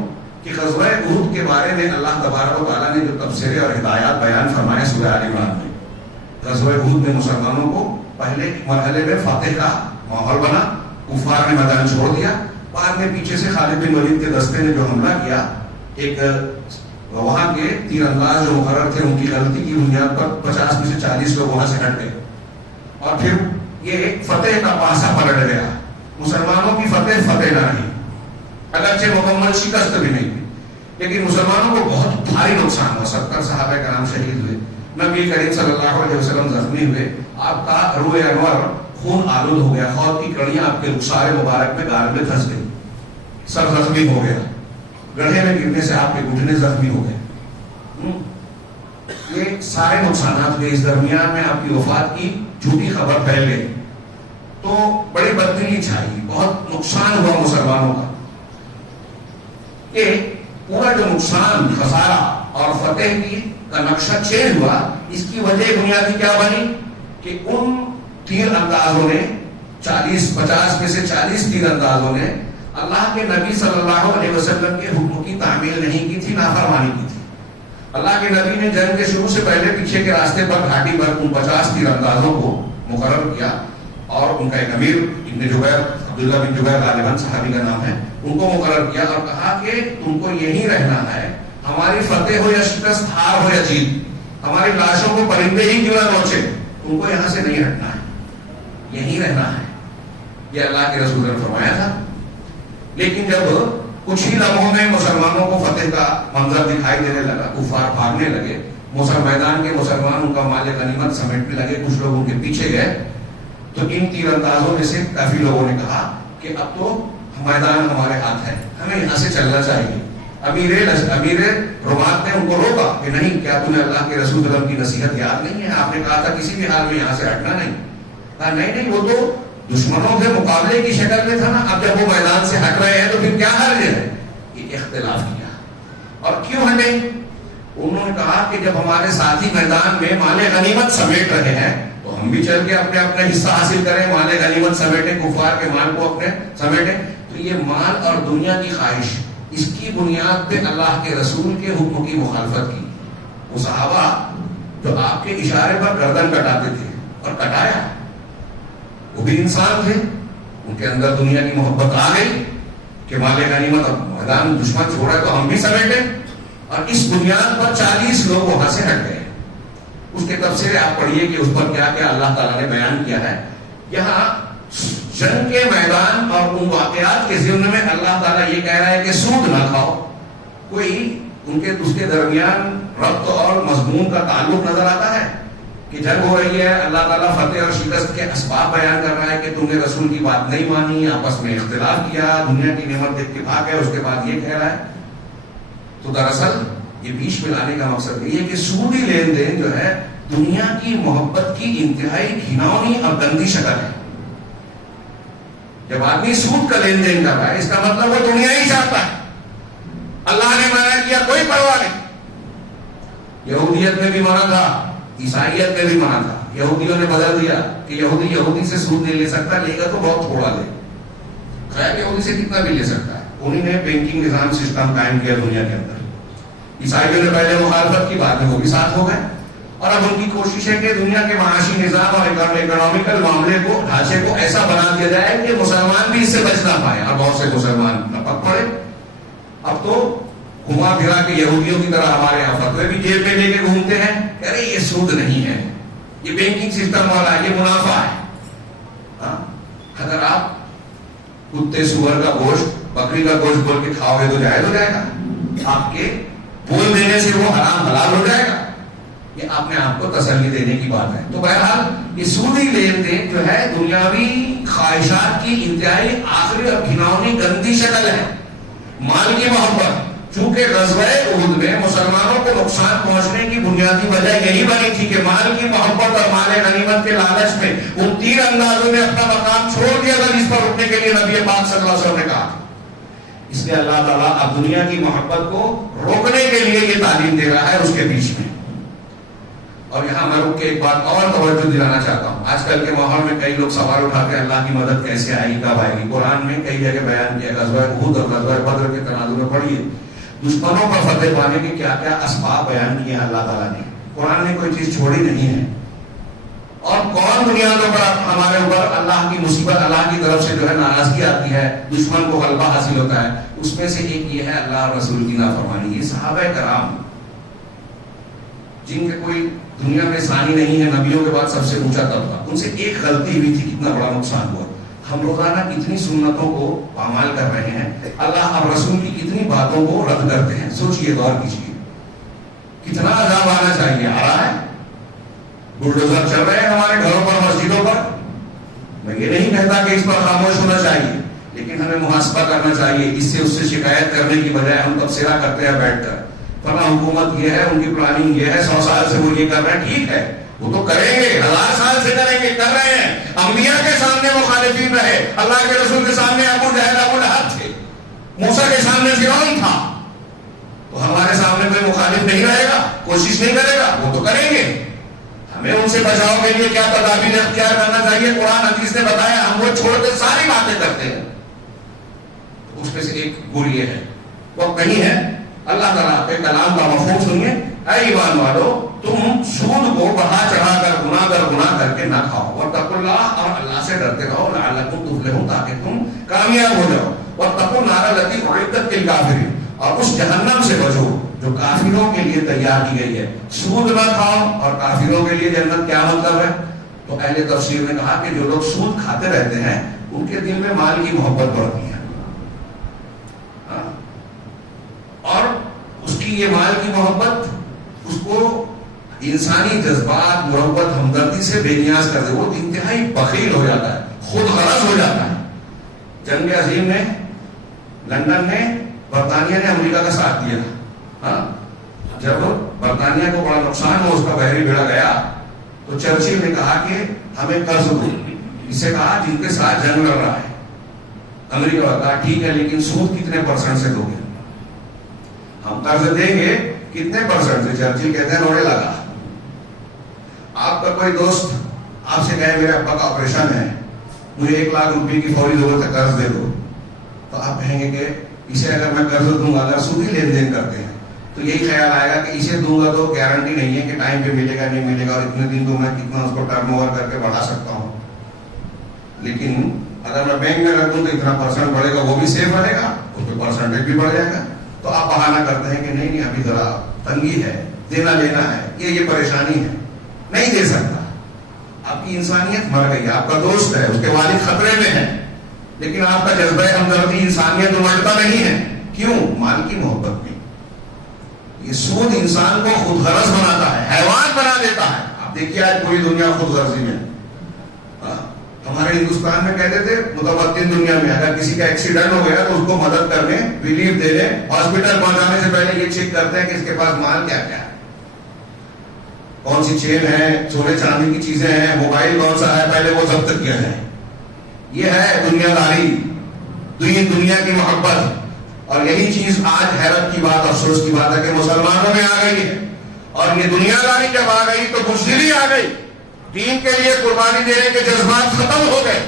کہ غزوہ احد کے بارے میں اللہ تبارک و تعالیٰ نے جو تبصرے اور ہدایات بیان فرمائے سورہ آل عمران میں. غزوہ احد میں مسلمانوں کو پہلے مرحلے میں فاتح کا ماحول بنا، کفار نے میدان چھوڑ دیا. بعد میں پیچھے سے خالد بن ولید کے دستے نے جو حملہ کیا، ایک وہاں کے تیر انداز جو مقرر تھے ان کی غلطی کی بنیاد پر 50 میں سے 40 لوگ وہاں سے ہٹ گئے، اور پھر یہ ایک فتح کا پاسا پلٹ گیا. مسلمانوں کی فتح نہ رہی، اگرچہ مکمل شکست بھی نہیں، لیکن مسلمانوں کو بہت بھاری نقصان ہوا. 70 صحابہ کرام شہید ہوئے. نبی کریم صلی اللہ علیہ وسلم زخمی ہوئے، آپ کا روئے انور خون آلود ہو گیا، خود کی کڑیاں آپ کے رخسار مبارک میں گال میں پھنس گئی، سر زخمی ہو گیا، گڑھے میں گرنے سے آپ کے گھٹنے زخمی ہو گئے، یہ سارے نقصانات ہوئے۔ اس درمیان میں آپ کی وفات کی جھوٹی خبر پھیل گئی تو بڑی بددلی چھائی، بہت نقصان ہوا مسلمانوں کا۔ یہ پورا جو نقصان، خسارہ اور فتح کی کا نقشہ چینج ہوا، اس کی وجہ بنیادی کیا بنی کہ ان تیر اندازوں نے 50 میں سے 40 تیر اندازوں نے اللہ کے نبی صلی اللہ علیہ وسلم کے حکم کی تعمیل نہیں کی تھی، نافرمانی کی تھی۔ اللہ کے نبی نے جنگ کے شروع سے پہلے پیچھے کے راستے پر گھاٹی پر ان 50 تیر اندازوں کو مقرر کیا، اور ان کا ایک امیر ابن جبیر، عبداللہ بن جبیر غالباً صحابی کا نام ہے، ان کو مقرر کیا اور کہا کہ تم کو یہی رہنا ہے، ہماری فتح ہو یا شکست، ہار ہو یا جیت، ہماری لاشوں کو پرندے ہی کیوں نہ نوچے، تم کو یہاں سے نہیں ہٹنا ہے، یہی رہنا ہے۔ یہ اللہ کے رسول نے فرمایا تھا۔ لیکن جب کچھ ہی لمحوں میں مسلمانوں کو فتح کا منظر دکھائی دینے لگا، کفار بھاگنے لگے، میدان کے مسلمان ان کا مال غنیمت سمیٹنے لگے، کچھ لوگ ان کے پیچھے گئے، تو ان تیر اندازوں میں سے کافی لوگوں نے کہا کہ اب تو میدان ہمارے ہاتھ ہے، ہمیں یہاں سے چلنا چاہیے۔ امیر رمات نے ان کو روکا کہ نہیں، کیا تمہیں اللہ کے رسول صلی اللہ علیہ وسلم کی نصیحت یاد نہیں ہے؟ آپ نے کہا تھا کسی بھی حال میں یہاں سے ہٹنا نہیں۔ کہا نہیں، وہ تو دشمنوں کے مقابلے کی شکل میں تھا نا، اب جب وہ میدان سے ہٹ رہے ہیں تو پھر کیا حرج ہے؟ یہ اختلاف کیا۔ اور کیوں ہٹے؟ انہوں نے کہا کہ جب ہمارے ساتھی میدان میں مال غنیمت سمیٹ رہے ہیں تو ہم بھی چل کے اپنے اپنے حصہ حاصل کریں، مال غنیمت سمیٹیں، کفار کے مال کو اپنے سمیٹیں۔ تو یہ مال اور دنیا کی خواہش، اس کی بنیاد پہ اللہ کے رسول کے حکم کی مخالفت کی۔ وہ صحابہ جو آپ کے اشارے پر گردن کٹاتے تھے اور کٹایا، وہ بھی انسان تھے، ان کے اندر دنیا کی محبت آ گئی کہ مال غنیمت، اب میدان دشمن چھوڑا تو ہم بھی سمیٹیں، اور اس بنیاد پر 40 لوگ وہاں سے ہٹ گئے۔ اس کے تفسیر آپ پڑھیے کہ اس پر کیا کیا اللہ تعالیٰ نے بیان کیا ہے۔ یہاں جنگ کے میدان اور ان واقعات کے ضمن میں اللہ تعالیٰ یہ کہہ رہا ہے کہ سود نہ کھاؤ۔ کوئی اس کے درمیان ربط اور مضمون کا تعلق نظر آتا ہے کہ جنگ ہو رہی ہے، اللہ تعالیٰ فتح اور شکست کے اسباب بیان کر رہا ہے کہ تم نے رسول کی بات نہیں مانی، آپس میں اختلاف کیا، دنیا کی نعمت دیکھ کے بھاگ گئے، اس کے بعد یہ کہہ رہا ہے۔ تو دراصل یہ بیچ میں لانے کا مقصد یہ ہے کہ سودی لین دین جو ہے دنیا کی محبت کی انتہائی گھناؤنی اور گندی شکل ہے۔ جب آدمی سود کا لین دین کر رہا ہے، اس کا مطلب وہ دنیا ہی چاہتا ہے۔ اللہ نے منع کیا، کوئی پرواہ نہیں۔ یہودیت میں بھی منع تھا، عیسائیت میں بھی منع تھا، یہودیوں نے بدل دیا کہ یہودی سے سود نہیں لے سکتا، لے گا تو بہت تھوڑا لے۔ خیر یہودی سے کتنا بھی لے سکتا ہے، انہیں نے بینکنگ نظام سسٹم قائم کیا دنیا کے اندر۔ عیسائیوں نے پہلے مخالفت کی، بعد میں وہ بھی ساتھ ہو گئے، اور اب ان کی کوشش ہے کہ دنیا کے معاشی نظام اور اکنامیکل معاملے کو، ڈھانچے کو ایسا بنا دیا جائے کہ مسلمان بھی اس سے بچ نہ پائے، اور بہت سے مسلمان لپک پڑے۔ اب تو گھما پھرا کے یہودیوں کی طرح ہمارے یہاں فتوے بھی جیب میں لے کے گھومتے ہیں، کہہ رہے یہ سود نہیں ہے، یہ بینکنگ سسٹم والا ہے، یہ منافع ہے۔ اگر آپ کتے سور کا گوشت، بکری کا گوشت بول کے کھاؤ گے تو جائز ہو جائے گا، آپ کے بول دینے سے وہ حرام حلال ہو جائے گا، یہ آپ نے آپ کو تسلی دینے کی بات ہے۔ تو بہرحال یہ سودی لین دین جو ہے دنیاوی خواہشات کی انتہائی آخری اور گھناؤنی گندی شکل ہے۔ مال کی محبت، چونکہ غزوہ احد میں مسلمانوں کو نقصان پہنچنے کی بنیادی وجہ یہی بنی تھی کہ مال کی محبت اور مال غنیمت کے لالچ میں ان تیر اندازوں نے اپنا مقام چھوڑ دیا تھا جس پر اٹھنے کے لیے نبی پاک صلی اللہ علیہ وسلم نے کہا۔ اس لیے اللہ تعالیٰ اب دنیا کی محبت کو روکنے کے لیے یہ تعلیم دے رہا ہے اس کے بیچ میں۔ اور یہاں میں رک کے ایک بات اور توجہ دلانا چاہتا ہوں۔ آج کل کے ماحول میں کئی لوگ سوال اٹھاتے ہیں اللہ کی مدد کیسے آئے گی، کب آئے گی۔ قرآن میں کئی جگہ بیان کیا، غزوہ احد اور غزوہ بدر کے تناظر میں پڑھیے، دشمنوں پر فتح پانے کے کیا کیا اسباب بیان کیے ہیں اللہ تعالیٰ نے۔ قرآن نے کوئی چیز چھوڑی نہیں ہے، اور کون بنیادوں پر ہمارے اوپر اللہ کی مصیبت، اللہ کی طرف سے جو ہے ناراضگی آتی ہے، دشمن کو غلبہ حاصل ہوتا ہے، اس میں سے ایک یہ ہے اللہ اور رسول کی نافرمانی۔ یہ صحابہ کرام جن کے کوئی دنیا میں ثانی نہیں ہے، نبیوں کے بعد سب سے اونچا طبقہ، ان سے ایک غلطی ہوئی تھی، کتنا بڑا نقصان ہوا۔ ہم روزانہ کتنی سنتوں کو پامال کر رہے ہیں، اللہ اور رسول کی کتنی باتوں کو رد کرتے ہیں۔ سوچئے، غور کیجیے، کتنا عذاب آنا چاہیے، آ رہا ہے۔ بلڈوزر چل رہے ہیں ہمارے گھروں پر، مسجدوں پر. میں یہ نہیں کہتا کہ اس پر خاموش ہونا چاہیے، لیکن ہمیں محاسبہ کرنا چاہیے. اس سے شکایت کرنے کی بجائے ہم تبصرہ کرتے ہیں بیٹھ کر، فلاں حکومت یہ ہے، ان کی پلاننگ یہ ہے، 100 سال سے وہ یہ کر رہے ہیں. ٹھیک ہے، وہ تو کریں گے، 1000 سال سے کریں گے، کر رہے ہیں. انبیاء کے سامنے مخالفین رہے، اللہ کے رسول کے سامنے ابو جہل ابو لہب تھے، موسیٰ کے سامنے فرعون تھا. تو ہمارے سامنے کوئی مخالف نہیں رہے گا، کوشش نہیں کرے گا، وہ تو کریں گے. ہمیں ان سے بچاؤ کے لیے کیا تدابیر اختیار کرنا چاہیے؟ قرآن حدیث نے بتایا. ہم وہ چھوڑ کے ساری باتیں کرتے ہیں. اس میں سے ایک گل یہ ہے، وہ کہیں ہے اللہ تعالیٰ کے کلام کا مفہوم سنیے. اے ایمان والو، تم سود کو بڑھا چڑھا کر گناہ کر کے نہ کھاؤ. واتقوا اللہ، اور اللہ سے ڈرتے رہو. لعلکم تفلحون، تاکہ تم کامیاب ہو جاؤ. واتقوا النار التی اعدت للکافرین، اور اس جہنم سے بچو جو کافروں کے لیے تیار کی گئی ہے. سود نہ کھاؤ اور کافروں کے لیے جنت، کیا مطلب ہے؟ تو اہل تفسیر نے کہا کہ جو لوگ سود کھاتے رہتے ہیں ان کے دل میں مال کی محبت بڑھتی ہے، اور اس کی یہ مال کی محبت اس کو انسانی جذبات، محبت، ہمدردی سے بے نیاز کر دے. وہ انتہائی بخیل ہو جاتا ہے، خود غرض ہو جاتا ہے. جنگ عظیم میں لندن نے، برطانیہ نے امریکہ کا ساتھ دیا. جب برطانیہ کو بڑا نقصان ہوا، اس کا بحری بیڑا گیا، تو چرچل نے کہا کہ ہمیں قرض دو. اسے کہا جن کے ساتھ جنگ لڑ رہا ہے. امریکہ نے کہا ٹھیک ہے، لیکن سود کتنے % سے دو گے؟ ہم قرض دیں گے کتنے % سے؟ چرچل کہتے ہیں روڑے لگا. آپ کا کوئی دوست آپ سے کہے میرے ابا کا آپریشن ہے، مجھے 1 لاکھ روپے کی فوری ضرورت ہے، قرض دے دو. تو آپ کہیں گے کہ اسے اگر میں قرض دوں گا، اگر سودی لین دین کرتے ہیں تو یہی خیال آئے گا کہ اسے دوں گا تو گارنٹی نہیں ہے کہ ٹائم پہ ملے گا نہیں ملے گا، اور اتنے دن تو میں کتنا اس کو ٹرن اوور کر کے بڑھا سکتا ہوں. لیکن اگر میں بینک میں رکھ دوں تو اتنا % بڑھے گا، وہ بھی سیف رہے گا، اس پہ پرسنٹیج بھی بڑھ جائے گا. تو آپ بہانہ کرتے ہیں کہ نہیں ابھی ذرا تنگی ہے، دینا لینا ہے، یہ پریشانی ہے، نہیں دے سکتا. آپ کی انسانیت مر گئی. آپ کا دوست ہے، اس کے والد خطرے میں ہے، لیکن آپ کا جذبہ ہمدردی، انسانیت امٹتا نہیں ہے. کیوں؟ مال کی محبت میں. یہ سود انسان کو خود غرض بناتا ہے، حیوان بنا دیتا ہے. آپ دیکھیے آج پوری دنیا خود غرضی میں. ہمارے ہندوستان میں کہتے تھے متمدن دنیا میں اگر کسی کا ایکسیڈنٹ ہو گیا تو اس کو مدد کرنے، ریلیف دینے، ہاسپٹل پہنچانے سے پہلے یہ چیک کرتے ہیں کہ اس کے پاس مال کیا کیا ہے، کون سی چین ہے، سونے چاندی کی چیزیں ہیں، موبائل کون سا ہے، پہلے وہ ضبط کیا جائے. یہ ہے دنیا داری، دنیا کی محبت. اور یہی چیز آج حیرت کی بات، افسوس کی بات ہے کہ مسلمانوں میں آ گئی ہے. اور یہ دنیا داری جب آ گئی تو بزدلی آ گئی. دین کے لیے قربانی دینے کے جذبات ختم ہو گئے،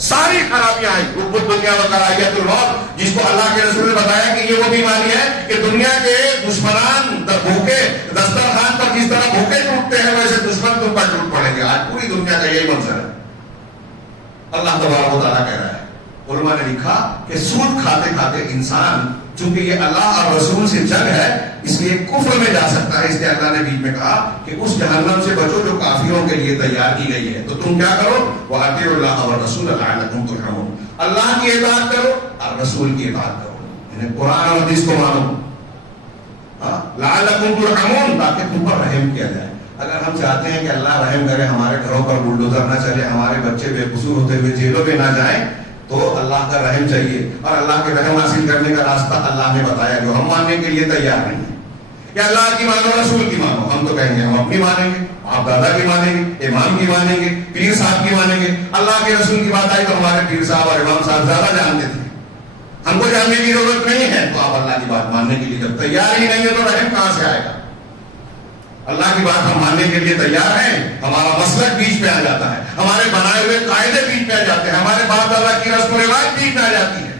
ساری خرابیاں آئی. حب دنیا و کراہیت الموت، جس کو اللہ کے رسول نے بتایا کہ یہ وہ بیماری ہے کہ دنیا کے دشمنان بھوکے دسترخوان پر جس طرح بھوکے ٹوٹتے ہیں ویسے دشمن تم پر ٹوٹ پڑیں گے. آج پوری دنیا کا یہی منظر ہے. اللہ تبارک و تعالیٰ کہہ رہا ہے. علماء نے لکھا کہ سود کھاتے کھاتے انسان، چونکہ یہ اللہ اور رسول سے جنگ ہے، اس لیے کفر میں جا سکتا ہے. اس لیے اللہ نے بیچ میں کہا کہ اس جہنم سے بچو جو کافروں کے لیے تیار کی گئی ہے. تو تم کیا کرو؟ وَأَطِيعُوا اللَّهَ وَالرَّسُولَ لَعَلَّكُمْ تُرْحَمُونَ. اللہ کی اطاعت کرو اور رسول کی اطاعت کرو، یعنی قرآن اور حدیث کو مانو. لَعَلَّكُمْ تُرْحَمُونَ، تاکہ تم پر رحم کیا جائے. اگر ہم چاہتے ہیں کہ اللہ رحم کرے، ہمارے گھروں پر بلڈوزر نہ چلے، ہمارے بچے بے قصور ہوتے ہوئے جیلوں میں نہ جائیں، تو اللہ کا رحم چاہیے. اور اللہ کے رحم حاصل کرنے کا راستہ اللہ نے بتایا، جو ہم ماننے کے لیے تیار نہیں ہیں. کہ اللہ کی مانو، رسول کی مانو. ہم تو کہیں گے ہم اپنی مانیں گے، آپ دادا کی مانیں گے، امام کی مانیں گے، پیر صاحب کی مانیں گے. اللہ کے رسول کی بات آئی تو ہمارے پیر صاحب اور امام صاحب زیادہ جانتے تھے، ہم کو جاننے کی ضرورت نہیں ہے. تو آپ اللہ کی بات ماننے کے لیے جب تیار ہی نہیں ہے تو رحم کہاں سے آئے گا؟ اللہ کی بات ہم ماننے کے لیے تیار ہیں، ہمارا مسلک بیچ پہ آ جاتا ہے، ہمارے بنائے ہوئے قاعدے بیچ پہ آ جاتے ہیں، ہمارے باپ دادا کی رسم و رواج بیچ پہ آ جاتی ہے.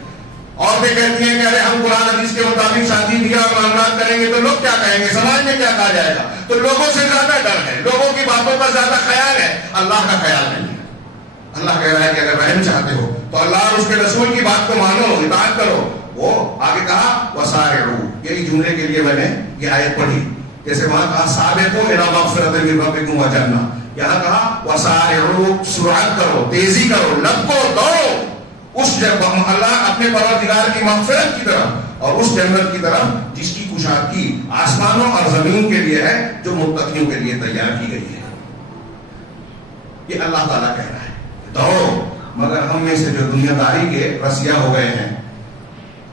اور بھی کہتی ہیں کہ ارے ہم قرآن حدیث کے مطابق شادی بیاہ اور معاملات کریں گے تو لوگ کیا کہیں گے، سماج میں کیا کہا جائے گا. تو لوگوں سے زیادہ ڈر ہے، لوگوں کی باتوں کا زیادہ خیال ہے، اللہ کا خیال نہیں ہے. اللہ کہہ رہا ہے کہ اگر رحم چاہتے ہو تو اللہ اور اس کے رسول کی بات کو مانو، اطاعت کرو. وہ آگے کہا وسارعوا، یہی جملے کے لیے میں نے یہ آیت پڑھی. جیسے وہاں کہا سابقوا الی مغفرۃ من ربکم وجنہ، یہاں کہا وسارعوا، سرعت کرو، تیزی کرو، لپکو، دوڑو اس جب اللہ اپنے پروردگار کی مغفرت کی طرف اور اس جنت کی طرف جس کی کشادگی آسمانوں اور زمین کے لیے ہے، جو متقیوں کے لیے تیار کی گئی ہے۔ یہ اللہ تعالیٰ کہہ رہا ہے دوڑو، مگر ہم میں سے جو دنیا داری کے رسیا ہو گئے ہیں،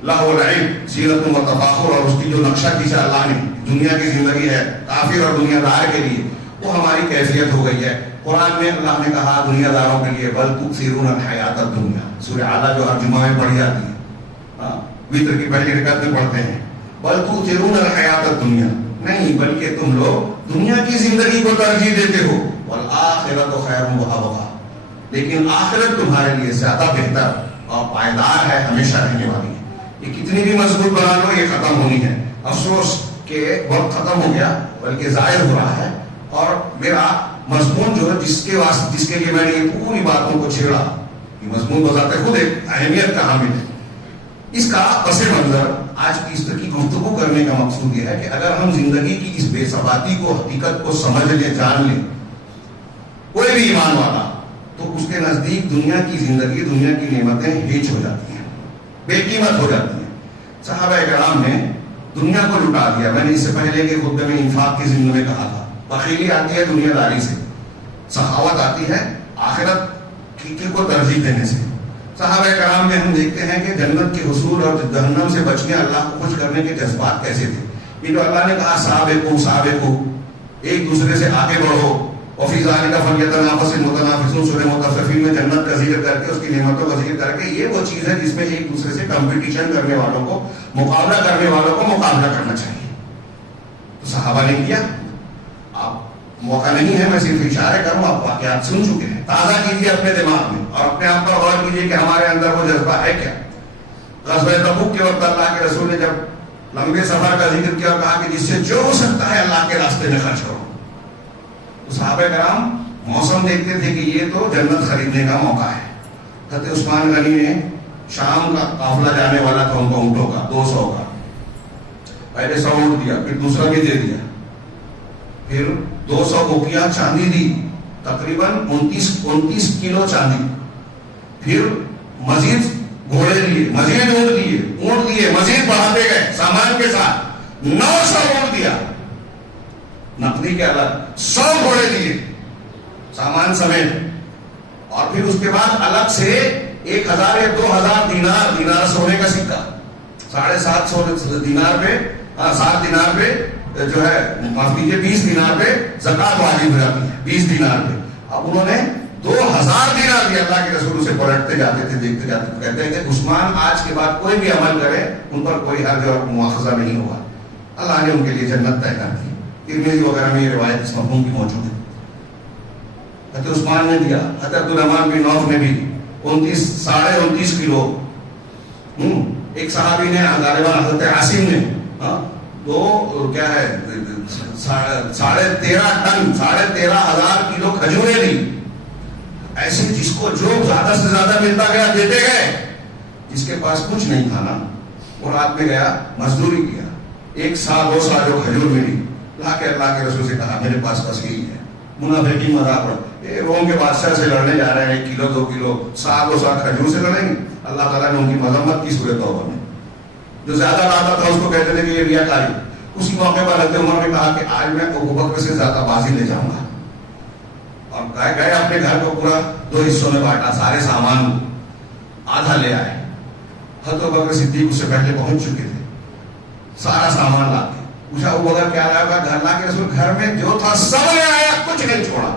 لہو و لعب، زینت و تفاخر، اور اس کی جو نقشہ کھینچا اللہ نے، دنیا کی زندگی ہے کافر اور دنیا دار کے لیے، وہ ہماری کیفیت ہو گئی ہے۔ قرآن میں اللہ نے کہا دنیا داروں کے لیے بل تؤثرون الحیات الدنیا، سورہ اعلیٰ جو ہر جمعہ میں پڑھی جاتی ہے، وتر کی پہلی رکعت میں پڑھتے ہیں، بل تؤثرون الحیات الدنیا، نہیں بلکہ تم لوگ دنیا کی زندگی کو ترجیح دیتے ہو، والآخرۃ خیر وابقیٰ، لیکن آخرت تمہارے لیے زیادہ بہتر اور پائیدار ہے، ہمیشہ رہنے والی ہے۔ یہ کتنی بھی مضبوط بنا لو، یہ ختم ہونی ہے۔ افسوس کہ وقت ختم ہو گیا، بلکہ ظاہر ہو رہا ہے، اور میرا مضمون جو ہے جس کے لیے میں نے یہ پوری باتوں کو چھیڑا، یہ مضمون بذات خود ایک اہمیت کا حامل ہے۔ اس کا پس منظر آج کی اس طرح کی گفتگو کرنے کا مقصود یہ ہے کہ اگر ہم زندگی کی اس بے ثباتی کو، حقیقت کو سمجھ لیں، جان لیں، کوئی بھی ایمان والا، تو اس کے نزدیک دنیا کی زندگی، دنیا کی نعمتیں ہیچ ہو جاتی ہیں، بے قیمت ہو جاتی ہیں۔ صحابہ کرام نے دنیا کو لٹا دیا۔ میں نے اس سے پہلے کے خطبے میں انفاق کی ضمن میں کہا تھا، بخیلی آتی ہے دنیا داری سے، سخاوت آتی ہے آخرت کو ترجیح دینے سے۔ صحابہ کرام میں ہم دیکھتے ہیں کہ جنت کے حصول اور جہنم سے بچنے، اللہ کو خوش کرنے کے جذبات کیسے تھے۔ یہ جو اللہ نے کہا سابقو سابقو، ایک دوسرے سے آگے بڑھو، وفی ذالک فلیتنافس المتنافسون، سورہ مطففین میں جنت کا ذکر کر کے، اس کی نعمتوں کا ذکر کر کے، یہ وہ چیز ہے جس میں ایک دوسرے سے کمپٹیشن کرنے والوں کو، مقابلہ کرنے والوں کو مقابلہ کرنا چاہیے۔ تو صحابہ نے کیا۔ آپ موقع نہیں ہے، میں صرف اشارے کروں، آپ واقعات سن چکے ہیں، تازہ کیجیے اپنے دماغ میں اور اپنے آپ پر غور کیجیے کہ ہمارے اندر وہ جذبہ ہے کیا۔ غزوہ تبوک کے وقت اللہ کے رسول نے جب لمبے سفر کا ذکر کیا اور کہا کہ جس سے جو ہو سکتا ہے اللہ کے راستے میں خرچ کرو، تو صحابہ کرام موسم دیکھتے تھے کہ یہ تو جنت خریدنے کا موقع ہے۔ حضرت عثمان غنی نے شام کا قافلہ جانے والا تھا ان کو اونٹوں کا 200 کا، پہلے 100 اونٹ دیا، پھر دوسرا بھی دے دیا، پھر 200 بوکیاں چاندی دی، تقریباً 29 کلو چاندی، پھر مزید گھوڑے لیے، مزید اونٹ دیے، مزید بڑھاتے گئے سامان کے ساتھ، 900 اونٹ دیا نقدی کے الگ، 100 گھوڑے دیے سامان سمیت، اور پھر اس کے بعد الگ سے 1000 یا 2000 دینار سونے کا سکہ، 750 دینار پہ 7 دینار پہ جو ہے، معاف کیجیے 20 دینار پہ زکات واجب ہو جاتی ہے، 20 دینار پہ۔ اب انہوں نے 2000 دینار بھی اللہ کے رسول سے پلٹتے جاتے تھے، دیکھتے جاتے تھے، کہتے ہیں کہ عثمان آج کے بعد کوئی بھی عمل کرے ان پر کوئی حرج اور مواخذہ نہیں ہوگا، اللہ نے ان کے لیے جنت طے کر دی۔ ترمذی وغیرہ میں یہ روایت اس مفہوم کی موجود ہے۔ حضرت عثمان نے دیا، حضرت عبدالرحمن بن عوف نے بھی 29 کلو، ایک صحابی نے غالباً حضرت عاصم نے تو کیا ہے 13.5 ٹن 13,500 کلو کھجوریں دی، ایسے جس کو جو زیادہ سے زیادہ ملتا گیا دیتے گئے، جس کے پاس کچھ نہیں تھا نا وہ رات میں گیا مزدوری کیا، 1 سال 2 سال جو کھجور ملی، لا کے اللہ کے رسول سے کہا میرے پاس بس یہی ہے۔ منافقین مذاق اڑاتے، روم کے بادشاہ سے لڑنے جا رہے ہیں، 1 کلو 2 کلو 2 سال کھجور سے لڑیں گے؟ اللہ تعالیٰ نے ان کی مذمت کی سورہ توبہ میں۔ جو زیادہ لاتا تھا اس کو کہتے تھے کہ یہ ریاکاری۔ اسی موقع پر حضرت عمر نے کہا کہ آج میں ابوبکر سے زیادہ بازی لے جاؤں گا، اور گئے اپنے گھر کو پورا 2 حصوں میں بانٹا، سارے سامان آدھا لے آئے۔ حضرت ابوبکر صدیق اس سے پہلے پہنچ چکے تھے، سارا سامان لا کے پوچھا ابوبکر کیا لایا گا؟ اللہ کے رسول گھر میں جو تھا سب لے آیا، کچھ نہیں چھوڑا۔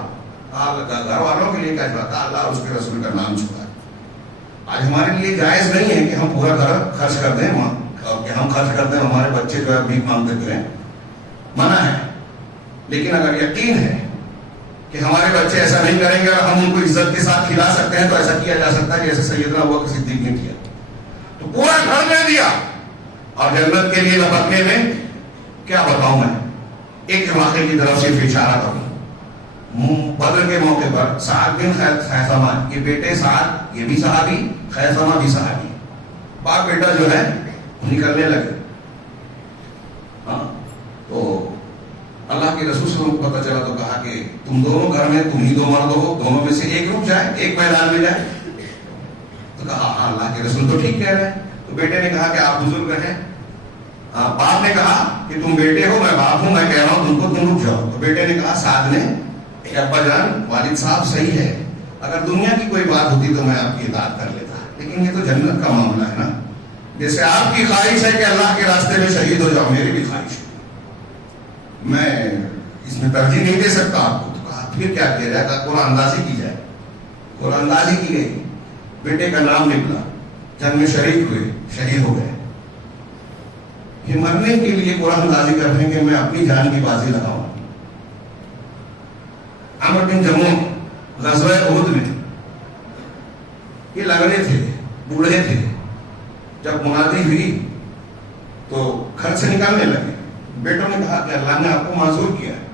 گھر والوں کے لیے کیا چھوڑا؟ اللہ اور اس کے رسول کا نام چھوڑا۔ آج ہمارے لیے جائز نہیں ہے کہ ہم پورا گھر خرچ کر دیں، کہ ہم خرچ کرتے ہیں ہمارے بچے جو ہے بھیک مانگتے ہوئے، منع ہے۔ لیکن اگر یقین ہے کہ ہمارے بچے ایسا نہیں کریں گے اور ہم ان کو عزت کے ساتھ کھلا سکتے ہیں تو ایسا کیا جا سکتا ہے جیسے سیدنا ابوبکر صدیق نے کیا۔ تو پورا گھر دے دیا، اور جنت کے لیے لپکنے میں کیا بتاؤں میں، ایک واقعے کی طرف صرف اشارہ کروں۔ بدر کے موقع پر سعد بن خیثمہ، یہ بیٹے سعد یہ بھی صحابی، خیثمہ بھی صحابی، باپ بیٹا جو ہے نکلنے لگے۔ تو اللہ کے رسول سے پتہ چلا تو کہا کہ تم دونوں گھر میں، تم ہی 2 مرد ہو، دونوں میں سے ایک رک جائے، ایک میدان میں جائے۔ تو کہا ہاں اللہ کے رسول تو ٹھیک کہہ رہے ہیں۔ تو بیٹے نے کہا کہ آپ بزرگ ہیں، باپ نے کہا کہ تم بیٹے ہو، میں باپ ہوں، میں کہہ رہا ہوں تم کو، تم رک جاؤ. تو بیٹے نے کہا سعد نے کہ ابا جان والد صاحب صحیح ہے، اگر دنیا کی کوئی بات ہوتی تو میں آپ کی اطاعت کر لیتا، لیکن یہ تو جنت کا معاملہ ہے نا. جیسے آپ کی خواہش ہے کہ اللہ کے راستے میں شہید ہو جاؤ، میری بھی خواہش ہے، میں اس میں ترجیح نہیں دے سکتا آپ کو. تو کہا پھر کیا کیا جائے؟ قرآن اندازی کی جائے. قرآن اندازی کی گئی، بیٹے کا نام نکلا، جنگ میں شریک ہوئے، شہید ہو گئے. یہ مرنے کے لیے قرآن اندازی کر رہے ہیں کہ میں اپنی جان کی بازی لگاؤں. عمر بن جموح غزوہ احد میں یہ لگڑے تھے، بوڑھے تھے، جب منادی ہوئی تو گھر سے نکالنے لگے. بیٹوں نے کہا کہ اللہ نے آپ کو معذور کیا ہے،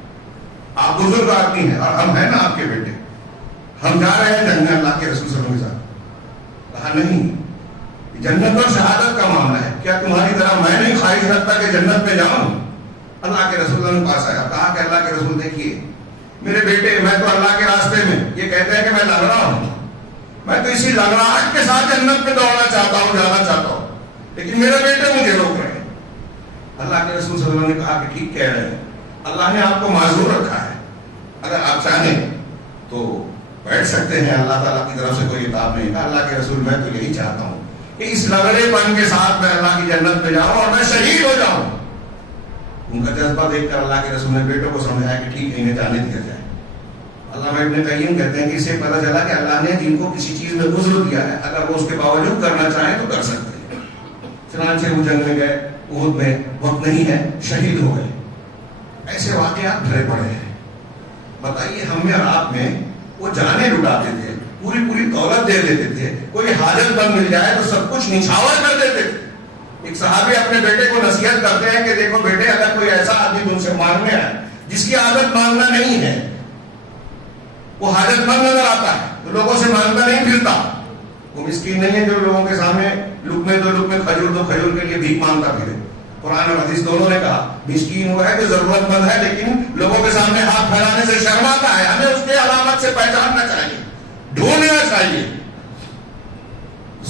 آپ بزرگ آدمی ہیں اور ہم ہیں نا آپ کے بیٹے، ہم جا رہے ہیں جنگ میں اللہ کے رسول صلی اللہ علیہ وسلم کے ساتھ. کہا نہیں، جنت اور شہادت کا معاملہ ہے، کیا تمہاری طرح میں نہیں خواہش رکھتا کہ جنت میں جاؤں؟ اللہ کے رسول کے پاس آیا، کہا کہ اللہ کے رسول دیکھیے میرے بیٹے، میں تو اللہ کے راستے میں، یہ کہتے ہیں کہ میں لگ رہا ہوں، میں تو اسی لگڑاہٹ کے ساتھ جنت میں دوڑنا چاہتا ہوں، جانا چاہتا ہوں، لیکن میرے بیٹے مجھے روک رہے ہیں. اللہ کے رسول صلی اللہ علیہ وسلم نے کہا کہ ٹھیک کہہ رہے ہیں، اللہ نے آپ کو معذور رکھا ہے، اگر آپ چاہیں تو بیٹھ سکتے ہیں، اللہ تعالیٰ کی طرف سے کوئی عتاب نہیں. کہا اللہ کے رسول میں تو یہی چاہتا ہوں کہ اس لگڑے پن کے ساتھ میں اللہ کی جنت میں جاؤں اور میں شہید ہو جاؤں. ان کا جذبہ دیکھ کر اللہ کے رسول نے بیٹوں کو سمجھایا کہ ٹھیک ہے، انہیں جانے دیا جائے. علامہ ابن قیم کہتے ہیں کہ اس سے پتہ چلا کہ اللہ نے جن کو کسی چیز میں عذر دیا ہے، اگر وہ اس کے باوجود کرنا چاہیں تو کر سکتے ہیں. چنانچہ وہ جنگ میں گئے، احد میں وقت نہیں ہے، شہید ہو گئے. ایسے واقعات بھرے پڑے ہیں. بتائیے ہم میں اور آپ میں وہ جانیں لٹاتے تھے، پوری پوری دولت دے دیتے تھے، کوئی حاجت مند مل جائے تو سب کچھ نچھاور کر دیتے تھے. ایک صحابی اپنے بیٹے کو نصیحت کرتے ہیں کہ دیکھو بیٹے، اگر کوئی ایسا آدمی تم سے مانگنے آئے جس کی عادت مانگنا نہیں ہے، وہ حاجت مند نظر آتا ہے تو لوگوں سے مانگتا نہیں پھرتا، وہ مسکین نہیں ہے جو لوگوں کے سامنے لقمے دو لقمے کھجور کے لیے بھیک مانگتا پھرے. قرآن اور حدیث دونوں نے کہا مسکین وہ ہے جو ضرورت مند ہے لیکن لوگوں کے سامنے ہاتھ پھیلانے سے شرماتا ہے. ہمیں اس کے علامت سے پہچاننا چاہیے، ڈھونڈنا چاہیے.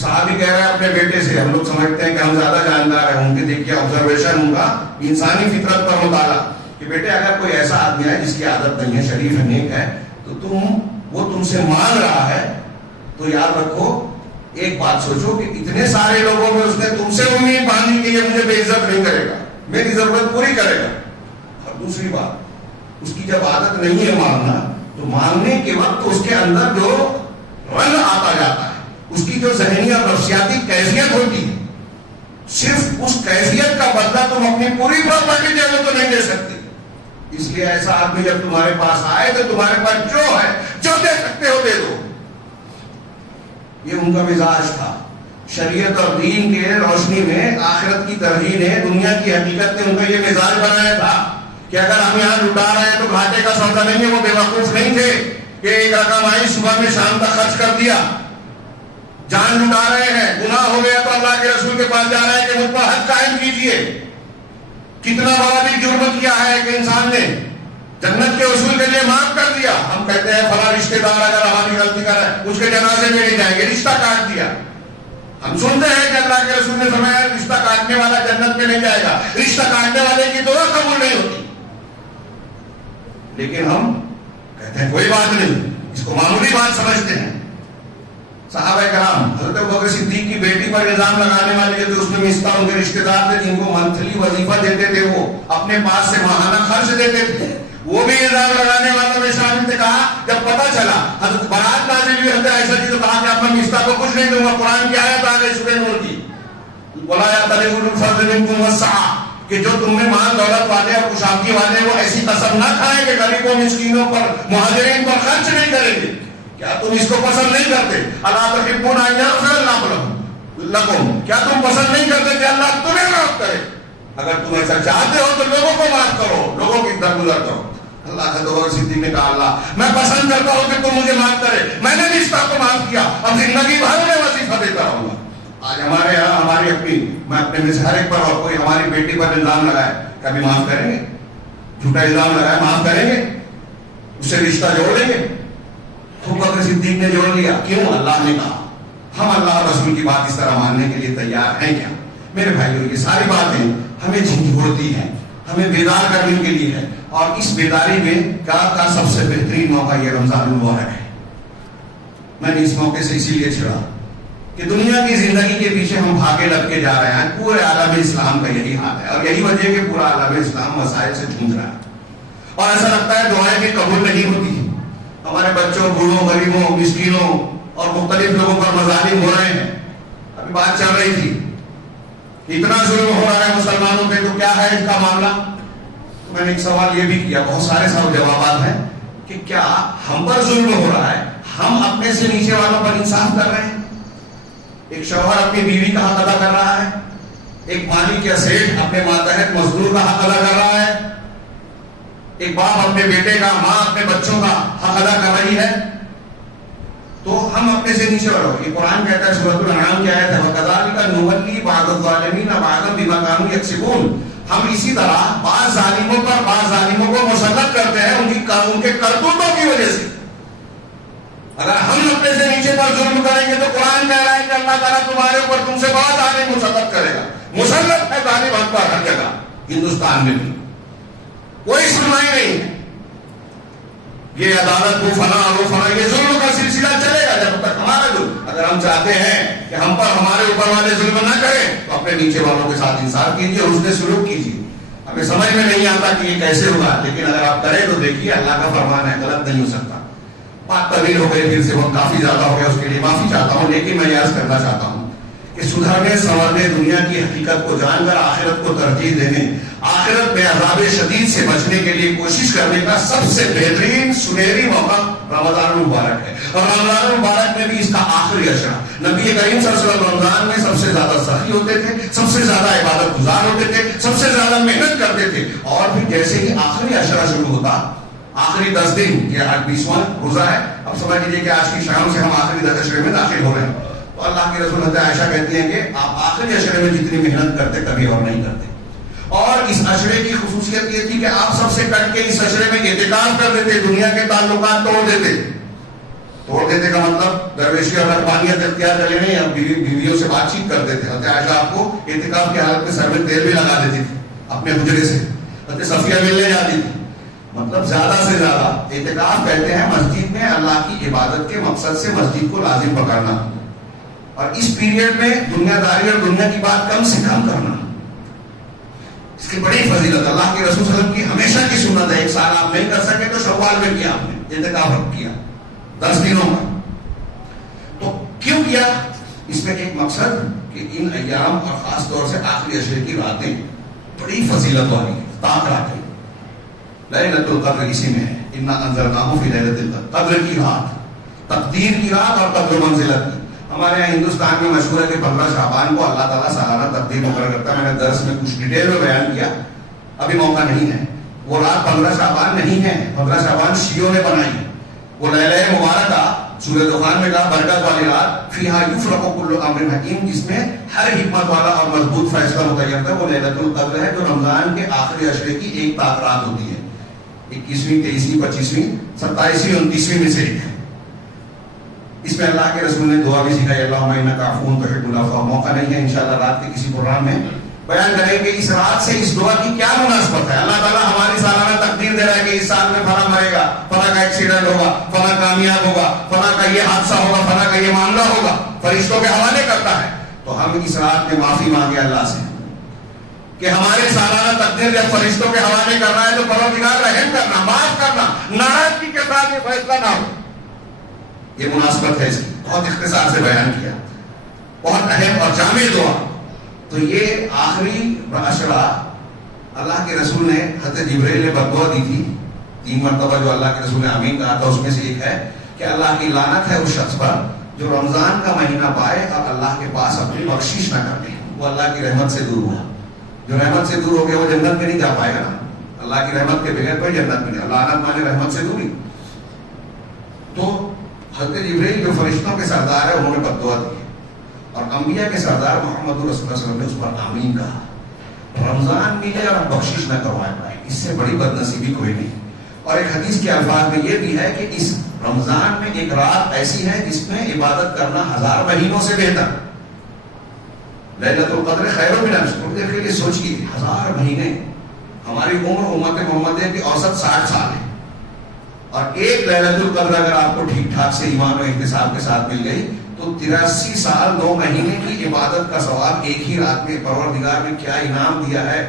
صحابی کہہ رہے ہیں اپنے بیٹے سے، ہم لوگ سمجھتے ہیں کہ ہم زیادہ جاندار ہیں، ان کے دیکھیے آبزرویشن، ان کا انسانی فطرت پر مطالعہ کہ بیٹے اگر کوئی ایسا آدمی ہے جس کی عادت نہیں ہے، شریف ہے، نیک ہے، تو وہ تم سے مانگ رہا ہے تو یاد رکھو، ایک بات سوچو کہ اتنے سارے لوگوں میں اس نے تم سے امید باندھی کہ یہ مجھے بے عزت نہیں کرے گا، میری ضرورت پوری کرے گا. اور دوسری بات، اس کی جب عادت نہیں ہے مانگنا تو مانگنے کے وقت اس کے اندر جو رنگ آتا جاتا ہے، اس کی جو ذہنی اور نفسیاتی کیفیت ہوتی ہے، صرف اس کیفیت کا بدلہ تم اپنی پوری پراپرٹی دے دو تو نہیں دے سکتے. اس لیے ایسا آدمی جب تمہارے پاس آئے تو تمہارے پاس جو ہے، جو دے سکتے ہو دے دو. یہ ان کا مزاج تھا. شریعت اور دین کے روشنی میں آخرت کی ترجیح نے، دنیا کی حقیقت نے ان کا یہ مزاج بنایا تھا کہ اگر ہم یہاں لٹا رہے ہیں تو گھاٹے کا سودا نہیں ہے. وہ بے وقوف نہیں تھے کہ ایک رقم آئی صبح میں شام تک خرچ کر دیا. جان لٹا رہے ہیں، گناہ ہو گیا تو اللہ کے رسول کے پاس جا رہے ہیں کہ مجھ پر حد قائم کیجیے. کتنا بڑا بھی جرم کیا ہے کہ انسان نے جنت کے اصول کے لیے معاف کر دیا. ہم کہتے ہیں فلاں رشتے دار اگر ہماری غلطی کرے اس کے جنازے میں نہیں جائیں گے، رشتہ کاٹ دیا. ہم سنتے ہیں کہ اللہ کے رسول نے فرمایا رشتہ کاٹنے والا جنت میں نہیں جائے گا، رشتہ کاٹنے والے کی دعا قبول نہیں ہوتی. لیکن ہم کہتے ہیں کوئی بات نہیں، اس کو معمولی بات سمجھتے ہیں. صحابہ کرام، حضرت ابوبکر صدیق کی بیٹی پر الزام لگانے والے جو اس میں مستہ ان کے رشتے دار تھے جن کو منتھلی وظیفہ دیتے تھے، وہ اپنے پاس سے ماہانہ خرچ دیتے تھے، وہ بھی الزام لگانے والوں میں شامل تھے. کہا جب پتہ چلا، حضرت برات نازل ہوئی حضرت عائشہ جی تو کہا کہ اب میں مستہ کو کچھ نہیں دوں گا. قرآن کی آیت آ گئی سورہ نور کی، وَلَا يَأْتَلِ أُولُو الْفَضْلِ مِنكُمْ وَالسَّعَةِ، کہ جو تم میں مال دولت والے اور کشادگی والے وہ ایسی قسم نہ کھائیں کہ غریبوں مسکینوں پر مہاجرین پر خرچ نہیں کریں گے. کیا تم اس کو پسند نہیں کرتے؟ الا تحبون ان یغفر اللہ لکم، کیا تم پسند نہیں کرتے کہ اللہ تمہیں معاف کرے؟ اگر تم ایسا چاہتے ہو تو لوگوں کو معاف کرو، لوگوں کی درگزر کرو. اللہ کے ابوبکر صدیق نے کہا اللہ میں پسند کرتا ہوں کہ تم مجھے معاف کرے، میں نے بھی اس کو معاف کیا، اب زندگی بھر میں وظیفہ دیتا رہوں گا. آج ہمارے یہاں ہماری اپنی، میں اپنے میں سے ہر ایک پر اور کوئی ہماری بیٹی پر الزام لگائے، کبھی معاف کریں گے؟ جھوٹا الزام لگائے معاف کریں گے؟ اس سے رشتہ جوڑ لیں گے؟ ابوبکر صدیق نے جوڑ لیا. کیوں؟ اللہ نے کہا. ہم اللہ اور رسول کی بات اس طرح ماننے کے لیے تیار ہیں کیا؟ میرے بھائیوں، یہ ساری باتیں ہمیں جھنجھوڑتی ہے، ہمیں بیدار کرنے کے لیے ہے. اور اس بیداری میں کا سب سے بہترین موقع یہ رمضان المبارک ہے. میں نے اس موقع سے اسی لیے چھڑا کہ دنیا کی زندگی کے پیچھے ہم بھاگے لگ کے جا رہے ہیں. پورے عالم اسلام کا یہی حال ہے، اور یہی وجہ ہے کہ پورا عالم اسلام مسائل سے جھوم رہا ہے. اور ایسا لگتا ہے دعائیں بھی قبول نہیں ہوتی. ہمارے بچوں، بوڑھوں، غریبوں، مسکینوں اور مختلف لوگوں پر مظالم ہو رہے ہیں. ابھی بات چل رہی تھی، اتنا ظلم ہو رہا ہے مسلمانوں پہ، تو کیا ہے اس کا معاملہ؟ تو میں نے ایک سوال یہ بھی کیا، بہت سارے جوابات ہیں کہ کیا ہم پر ظلم ہو رہا ہے؟ ہم اپنے سے نیچے والوں پر انصاف کر رہے ہیں؟ ایک شوہر اپنی بیوی کا حق ادا کر رہا ہے، ایک مالک یا سیٹھ اپنے ماتحت مزدور کا حق ادا کر رہا ہے، ایک باپ اپنے بیٹے کا، ماں اپنے بچوں کا حق ادا کر رہی ہے. تو ہم اپنے سے نیچے والوں، یہ قرآن کہتا ہے سورۃ الانعام کی آیت ہے وَكَذَلِكَ نُوَلِّي بَعْضَ الظَّالِمِينَ بَعْضًا بِمَا كَانُوا يَكْسِبُونَ. ہم اسی طرح بعض ظالموں پر بعض ظالموں کو مسلط کرتے ہیں ان کے کرتوتوں کی وجہ سے. اگر ہم اپنے سے نیچے پر ظلم کریں گے تو قرآن کہہ رہا ہے کہ اللہ تعالیٰ تمہارے اوپر تم سے بہت ظالم مسلط کرے گا. مسلط ہے ظالم ہم پر ہر جگہ، ہندوستان میں بھی کوئی سنوائی نہیں ہے. یہ عدالت وہ فلاں وہ فلاں، یہ ظلم کا سلسلہ چلے گا جب تک ہمارا ظلم. اگر ہم چاہتے ہیں کہ ہم پر ہمارے اوپر والے ظلم نہ کریں تو اپنے نیچے والوں کے ساتھ انصاف کیجیے اور اس نے سلوک کیجیے. ہمیں سمجھ میں نہیں آتا کہ یہ کیسے ہوگا، لیکن اگر آپ کریں تو دیکھیے اللہ کا فرمان ہے، غلط نہیں ہو سکتا. بات طویل ہو گئی، پھر سے وہ کافی زیادہ ہو گیا، اس کے لیے معافی چاہتا ہوں. لیکن میں عرض کرنا چاہتا ہوں کہ سدھرنے سنورنے، دنیا کی حقیقت کو جان کر آخرت کو ترجیح دینے، آخرت میں عذاب شدید سے بچنے کے لیے کوشش کرنے کا سب سے بہترین سنہری موقع رمضان المبارک ہے. اور رمضان المبارک میں بھی اس کا آخری عشرہ، نبی کریم صلی اللہ علیہ وسلم رمضان میں سب سے زیادہ سخی ہوتے تھے، سب سے زیادہ عبادت گزار ہوتے تھے، سب سے زیادہ محنت کرتے تھے. اور پھر جیسے ہی آخری عشرہ شروع ہوتا، آخری 10 دن، یہ 20واں روزہ ہے، اب سمجھ لیجیے کہ آج کی شام سے ہم آخری 10 عشرے میں داخل ہو رہے ہیں. تو اللہ کے رسول حضرت عائشہ کہتی ہیں کہ آپ آخری عشرے میں جتنی محنت کرتے کبھی اور نہیں کرتے. اور اس عشرے کی خصوصیت یہ تھی کہ آپ سب سے کٹ کے اس عشرے میں اعتکاف کر دیتے، دنیا کے تعلقات توڑ دیتے کا مطلب درویشی اور رحمانیت اختیار کر لینے، یا بیویوں سے بات چیت کرتے تھے. حضرت عائشہ آپ کو اعتکاف کی حالت میں سر میں تیل بھی لگا دیتی تھی اپنے حجرے سے. حضرت صفیہ ملنے جاتی تھی. مطلب زیادہ سے زیادہ اعتکاف کہتے ہیں مسجد میں اللہ کی عبادت کے مقصد سے مسجد کو لازم پکڑنا، اور اس پیریڈ میں دنیا داری اور دنیا کی بات کم سے کم کرنا. اس کی بڑی فضیلت اللہ کے رسول صلی اللہ علیہ وسلم کی ہمیشہ کی سنت ہے. ایک سال آپ نہیں کر سکے تو شوال میں کیا آپ نے اعتکاف کیا 10 دنوں کا. تو کیوں کیا؟ اس میں ایک مقصد کہ ان ایام اور خاص طور سے آخری عشرے کی راتیں بڑی فضیلت والی طاق راتیں. لیلۃ القدر اسی میں ہے، انا انزلناہ فی لیلۃ القدر، قدر کی رات، تقدیر کی رات اور قدر منزلت کی. ہمارے یہاں ہندوستان میں مشہور ہے کہ 15 شعبان کو اللہ تعالیٰ سالانہ تقدیر مقرر کرتا ہے. میں نے درس میں کچھ ڈیٹیل میں بیان کیا، ابھی موقع نہیں ہے. وہ رات 15 شعبان نہیں ہے، 15 شعبان شیعوں نے بنائی. وہ لیلہ مبارکہ سورہ دخان میں کہا برکت والی رات، فیہا یفرق کل امر حکیم، جس میں ہر حکمت والا اور مضبوط فیصلہ متعین ہے. وہ لیلۃ القدر ہے جو رمضان کے آخری عشرے کی ایک طاق رات ہوتی ہے. 21ویں 23ویں 25ویں 27ویں 29ویں میں سے ایک ہے. اس میں اللہ کے رسول نے دعا بھی سکھائی، اللہم انک عفو تحب العفو. موقع نہیں ہے انشاءاللہ رات کے کسی پروگرام میں بیان کریں گے اس رات سے اس دعا کی کیا مناسبت ہے. اللہ تعالیٰ ہماری سالانہ تقدیر دے رہا ہے کہ اس سال میں فلاں مرے گا، فلاں کا ایکسیڈنٹ ہوگا، فلاں کامیاب ہوگا، فلاں کا یہ حادثہ ہوگا، فلاں کا یہ معاملہ ہوگا، فرشتوں کے حوالے کرتا ہے. تو ہم اس رات میں معافی مانگے اللہ سے کہ ہمارے سالانہ تقدیر جب فرشتوں کے حوالے کر رہا ہے تو پروردگار رحم کرنا، معاف کرنا، ناراضگی کے ساتھ یہ فیصلہ نہ ہو. یہ مناسبت ہے اس کی، بہت اختصار سے بیان کیا، بہت اہم اور جامع دعا. تو یہ آخری عشرہ اللہ کے رسول نے حضرت جبرائیل نے بددعا دی تھی 3 مرتبہ جو اللہ کے رسول نے آمین کہا تھا. اس میں سے ایک ہے کہ اللہ کی لعنت ہے اس شخص پر جو رمضان کا مہینہ پائے اور اللہ کے پاس اپنی بخشش نہ کرے. وہ اللہ کی رحمت سے دور ہوا. جو رحمت سے دور ہو گیا وہ جنت میں نہیں جا پائے گا نا. اللہ کی رحمت کے بغیر کوئی جنت میں نہیں. لعنت مانے رحمت سے دوری. تو حضرت جبرائیل جو فرشتوں کے سردار ہے انہوں نے بددعا دی، اور انبیاء کے سردار محمد رسول اللہ صلی اللہ علیہ وسلم نے اس پر آمین کہا. رمضان ملے اور بخشش نہ کروائے پائے، اس سے بڑی بدنصیبی کوئی نہیں. اور ایک حدیث کے الفاظ میں یہ بھی ہے کہ اس رمضان میں ایک رات ایسی ہے جس میں عبادت کرنا 1000 مہینوں سے بہتر. ليلة القدر خیر من الف، تھوڑی دیر کے لیے سوچیے، 1000 مہینے، ہماری عمر امت محمدیہ کی اوسط 60 سال ہے، اور ایک ليلة القدر اگر آپ کو ٹھیک ٹھاک سے ایمان و احتساب کے ساتھ مل گئی تو 83 سال 9 مہینے کی عبادت کا ثواب ایک ہی رات میں پروردگار نے کیا انعام دیا ہے۔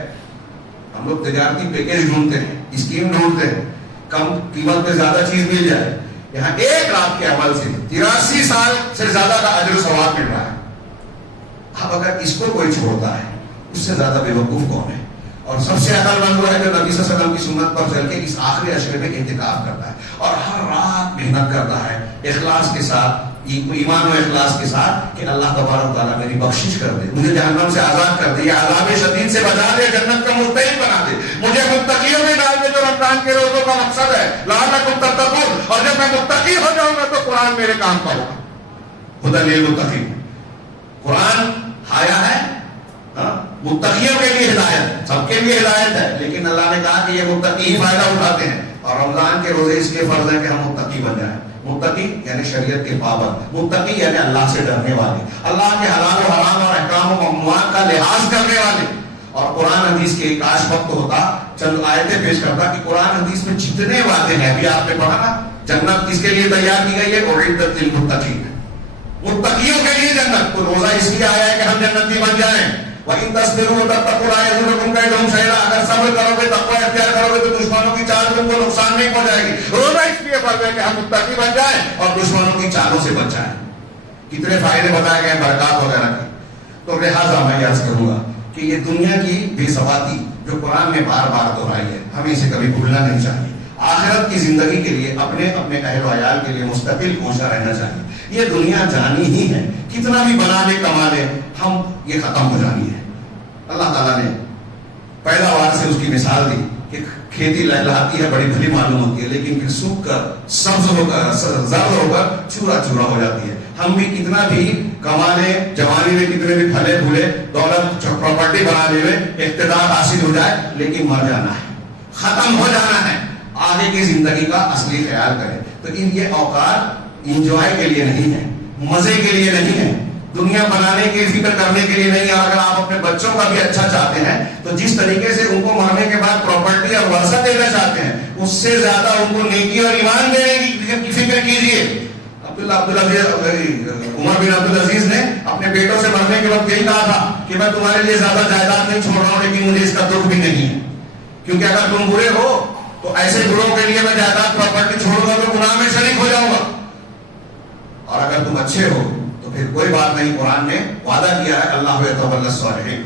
ہم لوگ تجارتی پیکیج ڈھونڈتے ہیں، اسکیم ڈھونڈتے ہیں، کم قیمت میں زیادہ چیز مل جائے، یہاں ایک رات کے عمل سے 83 سال سے زیادہ کا اجر و ثواب مل رہا ہے۔ اب اگر اس کو کوئی چھوڑتا ہے اس سے زیادہ بے وقوف کون ہے؟ اور سب سے عقل مند وہ ہے جو نبی صلی اللہ علیہ وسلم کی سنت پر چل کے اس آخری عشرے میں اعتکاف کرتا ہے اور ہر رات محنت کرتا ہے اخلاص کے ساتھ، ایمان و اخلاص کے ساتھ کہ اللہ تبارک و تعالیٰ میری بخشش کر دے، مجھے جہنم سے آزاد کر دے، یہ عذاب شدید سے بچا دے، جنت کا مستحق بنا دے، مجھے متقیوں میں ڈال دے جو رمضان کے روزوں کا مقصد ہے، لعلکم تتقون، اور جب میں متقی ہو جاؤں گا تو قرآن میرے کام کا ہوگا۔ ہدی للمتقین، قرآن آیا ہے متقیوں کے لیے ہدایت، سب کے لیے ہدایت ہے، لیکن اللہ نے کہا کہ یہ متقی ہی فائدہ اٹھاتے ہیں، اور رمضان کے روزے اس لیے فرض ہے کہ ہم متقی بن جائیں۔ متقی یعنی شریعت کے پابند، متقی یعنی اللہ سے ڈرنے والے، اللہ کے حلال و حرام اور احکام و ممنوعات کا لحاظ کرنے والے۔ اور قرآن حدیث کے کاش وقت ہوتا چند آیتیں پیش کرتا کہ قرآن حدیث میں جتنے وعدے ہیں، ابھی آپ نے پڑھا نا، جنت کس کے لیے تیار کی گئی ہے؟ اعدت للمتقین، متقیوں کے لیے جنت۔ تو روزہ اس لیے آیا ہے کہ ہم جنتی بن جائیں۔ وَإِن تَصْبِرُوا وَتَتَّقُوا لَا يَضُرُّكُمْ كَيْدُهُمْ شَيْئًا، اگر صبر کرو گے، تقوی اختیار کرو گے تو دشمنوں کی چال تم کو نقصان نہیں پہنچائے گی۔ روزہ اس لیے فرض ہے کہ ہم متقی بن جائیں اور دشمنوں کی چالوں سے بچ جائیں۔ کتنے فائدے بتائے گئے برکات وغیرہ کی۔ تو لہٰذا میں یاد کروں گا کہ یہ دنیا کی بے ثباتی جو قرآن میں بار بار دہرائی ہے، ہمیں اسے کبھی بھولنا نہیں چاہیے۔ آخرت کی زندگی کے لیے اپنے اہل و عیال کے لیے مستقل کوشاں رہنا چاہیے۔ یہ دنیا جانی ہی ہے، کتنا بھی بنا لے کما لے، ہم یہ ختم ہو جانی ہے۔ اللہ تعالیٰ نے پیداوار سے اس کی مثال دی کہ کھیتی لہلاتی ہے، بڑی بھلی معلوم ہوتی ہے، لیکن پھر سوکھ کر سبز ہو کر زرد ہو کر چورا چورا ہو جاتی ہے۔ ہم بھی کتنا بھی کما لیں، جوانی میں کتنے بھی پھلے پھولے، دولت پراپرٹی بنا لے، اقتدار حاصل ہو جائے، لیکن مر جانا ہے، ختم ہو جانا ہے۔ آگے کی زندگی کا اصلی خیال کریں۔ تو یہ اوقات انجوائے کے لیے نہیں ہے، مزے کے لیے نہیں ہے، دنیا بنانے کی فکر کرنے کے لیے نہیں ہے۔ اور اگر آپ اپنے بچوں کا بھی اچھا چاہتے ہیں تو جس طریقے سے ان کو مرنے کے بعد پراپرٹی اور ورثہ دینا چاہتے ہیں، اس سے زیادہ ان کو نیکی اور ایمان دینے کی فکر کیجیے۔ عمر بن عبدالعزیز نے اپنے بیٹوں سے مرنے کے وقت یہی کہا تھا کہ میں تمہارے لیے زیادہ جائیداد نہیں چھوڑ رہا ہوں، لیکن مجھے اس کا دکھ بھی نہیں ہے، کیونکہ اگر تم برے ہو تو ایسے بروں کے لیے میں جائیداد پراپرٹی چھوڑوں گا تو گناہ میں شریک ہو جاؤں گا، اور اگر تم اچھے ہو تو پھر کوئی بات نہیں۔ قرآن نے وعدہ کیا ہے، اللہ یتولی الصالحین،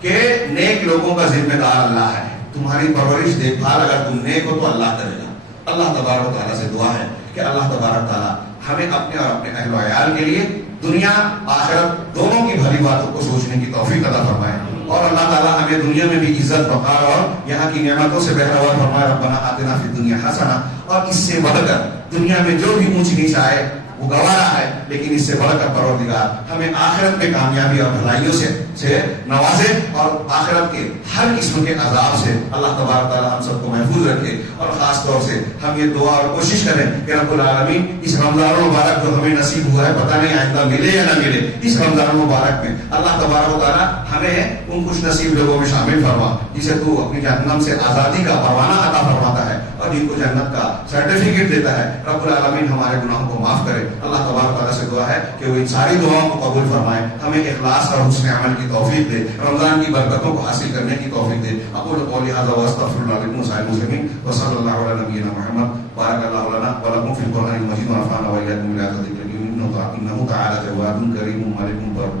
کہ نیک لوگوں کا ذمہ دار اللہ ہے۔ تمہاری پرورش دیکھ بھال اگر تم نیک ہو تو اللہ کرے گا۔ اللہ تبارک و تعالیٰ سے دعا ہے کہ اللہ تبارک تعالیٰ ہمیں اپنے اور اپنے اہل و عیال کے لیے دنیا آخرت دونوں کی بھلی باتوں کو سوچنے کی توفیق عطا فرمائے، اور اللہ تعالیٰ ہمیں دنیا میں بھی عزت وقار اور یہاں کی نعمتوں سے بہرور فرمائے۔ ربنا آتنا فی الدنیا حسنہ، اور اس سے بڑھ کر دنیا میں جو بھی اونچ نیچ آئے وہ گوارا ہے، لیکن اس سے بڑھ کر پروردگار ہمیں آخرت میں کامیابی اور بھلائیوں سے نوازے، اور آخرت کے ہر قسم کے عذاب سے اللہ تبارک تعالیٰ ہم سب کو محفوظ رکھے۔ اور خاص طور سے ہم یہ دعا اور کوشش کریں کہ رب العالمین اس رمضان المبارک جو ہمیں نصیب ہوا ہے، پتہ نہیں آئندہ ملے یا نہ ملے، اس رمضان المبارک میں اللہ تبارک تعالیٰ ہمیں ان خوش نصیب لوگوں میں شامل فرما جسے تو اپنی جہنم سے آزادی کا پروانہ عطا فرماتا ہے اور جن کو جنت کا سرٹیفکیٹ دیتا ہے۔ رب العالمین ہمارے گناہوں کو معاف کرے۔ اللہ تبارک تعالیٰ سے دعا ہے کہ وہ ان ساری دعاؤں کو قبول فرمائے، ہمیں اخلاص اور حسن عمل کی توفیق دے، رمضان کی برکتوں کو حاصل کرنے کی توفیق دے۔ اقول قولی ھذا واستغفر اللہ لکم ولسائر المسلمین وصلی اللہ علی نبینا محمد۔ بارک اللہ لنا ولکم فی القرآن المجید ونفعنا وإیاکم بآیات الذکر الحکیم، انہ تعالی جواد کریم ملک بر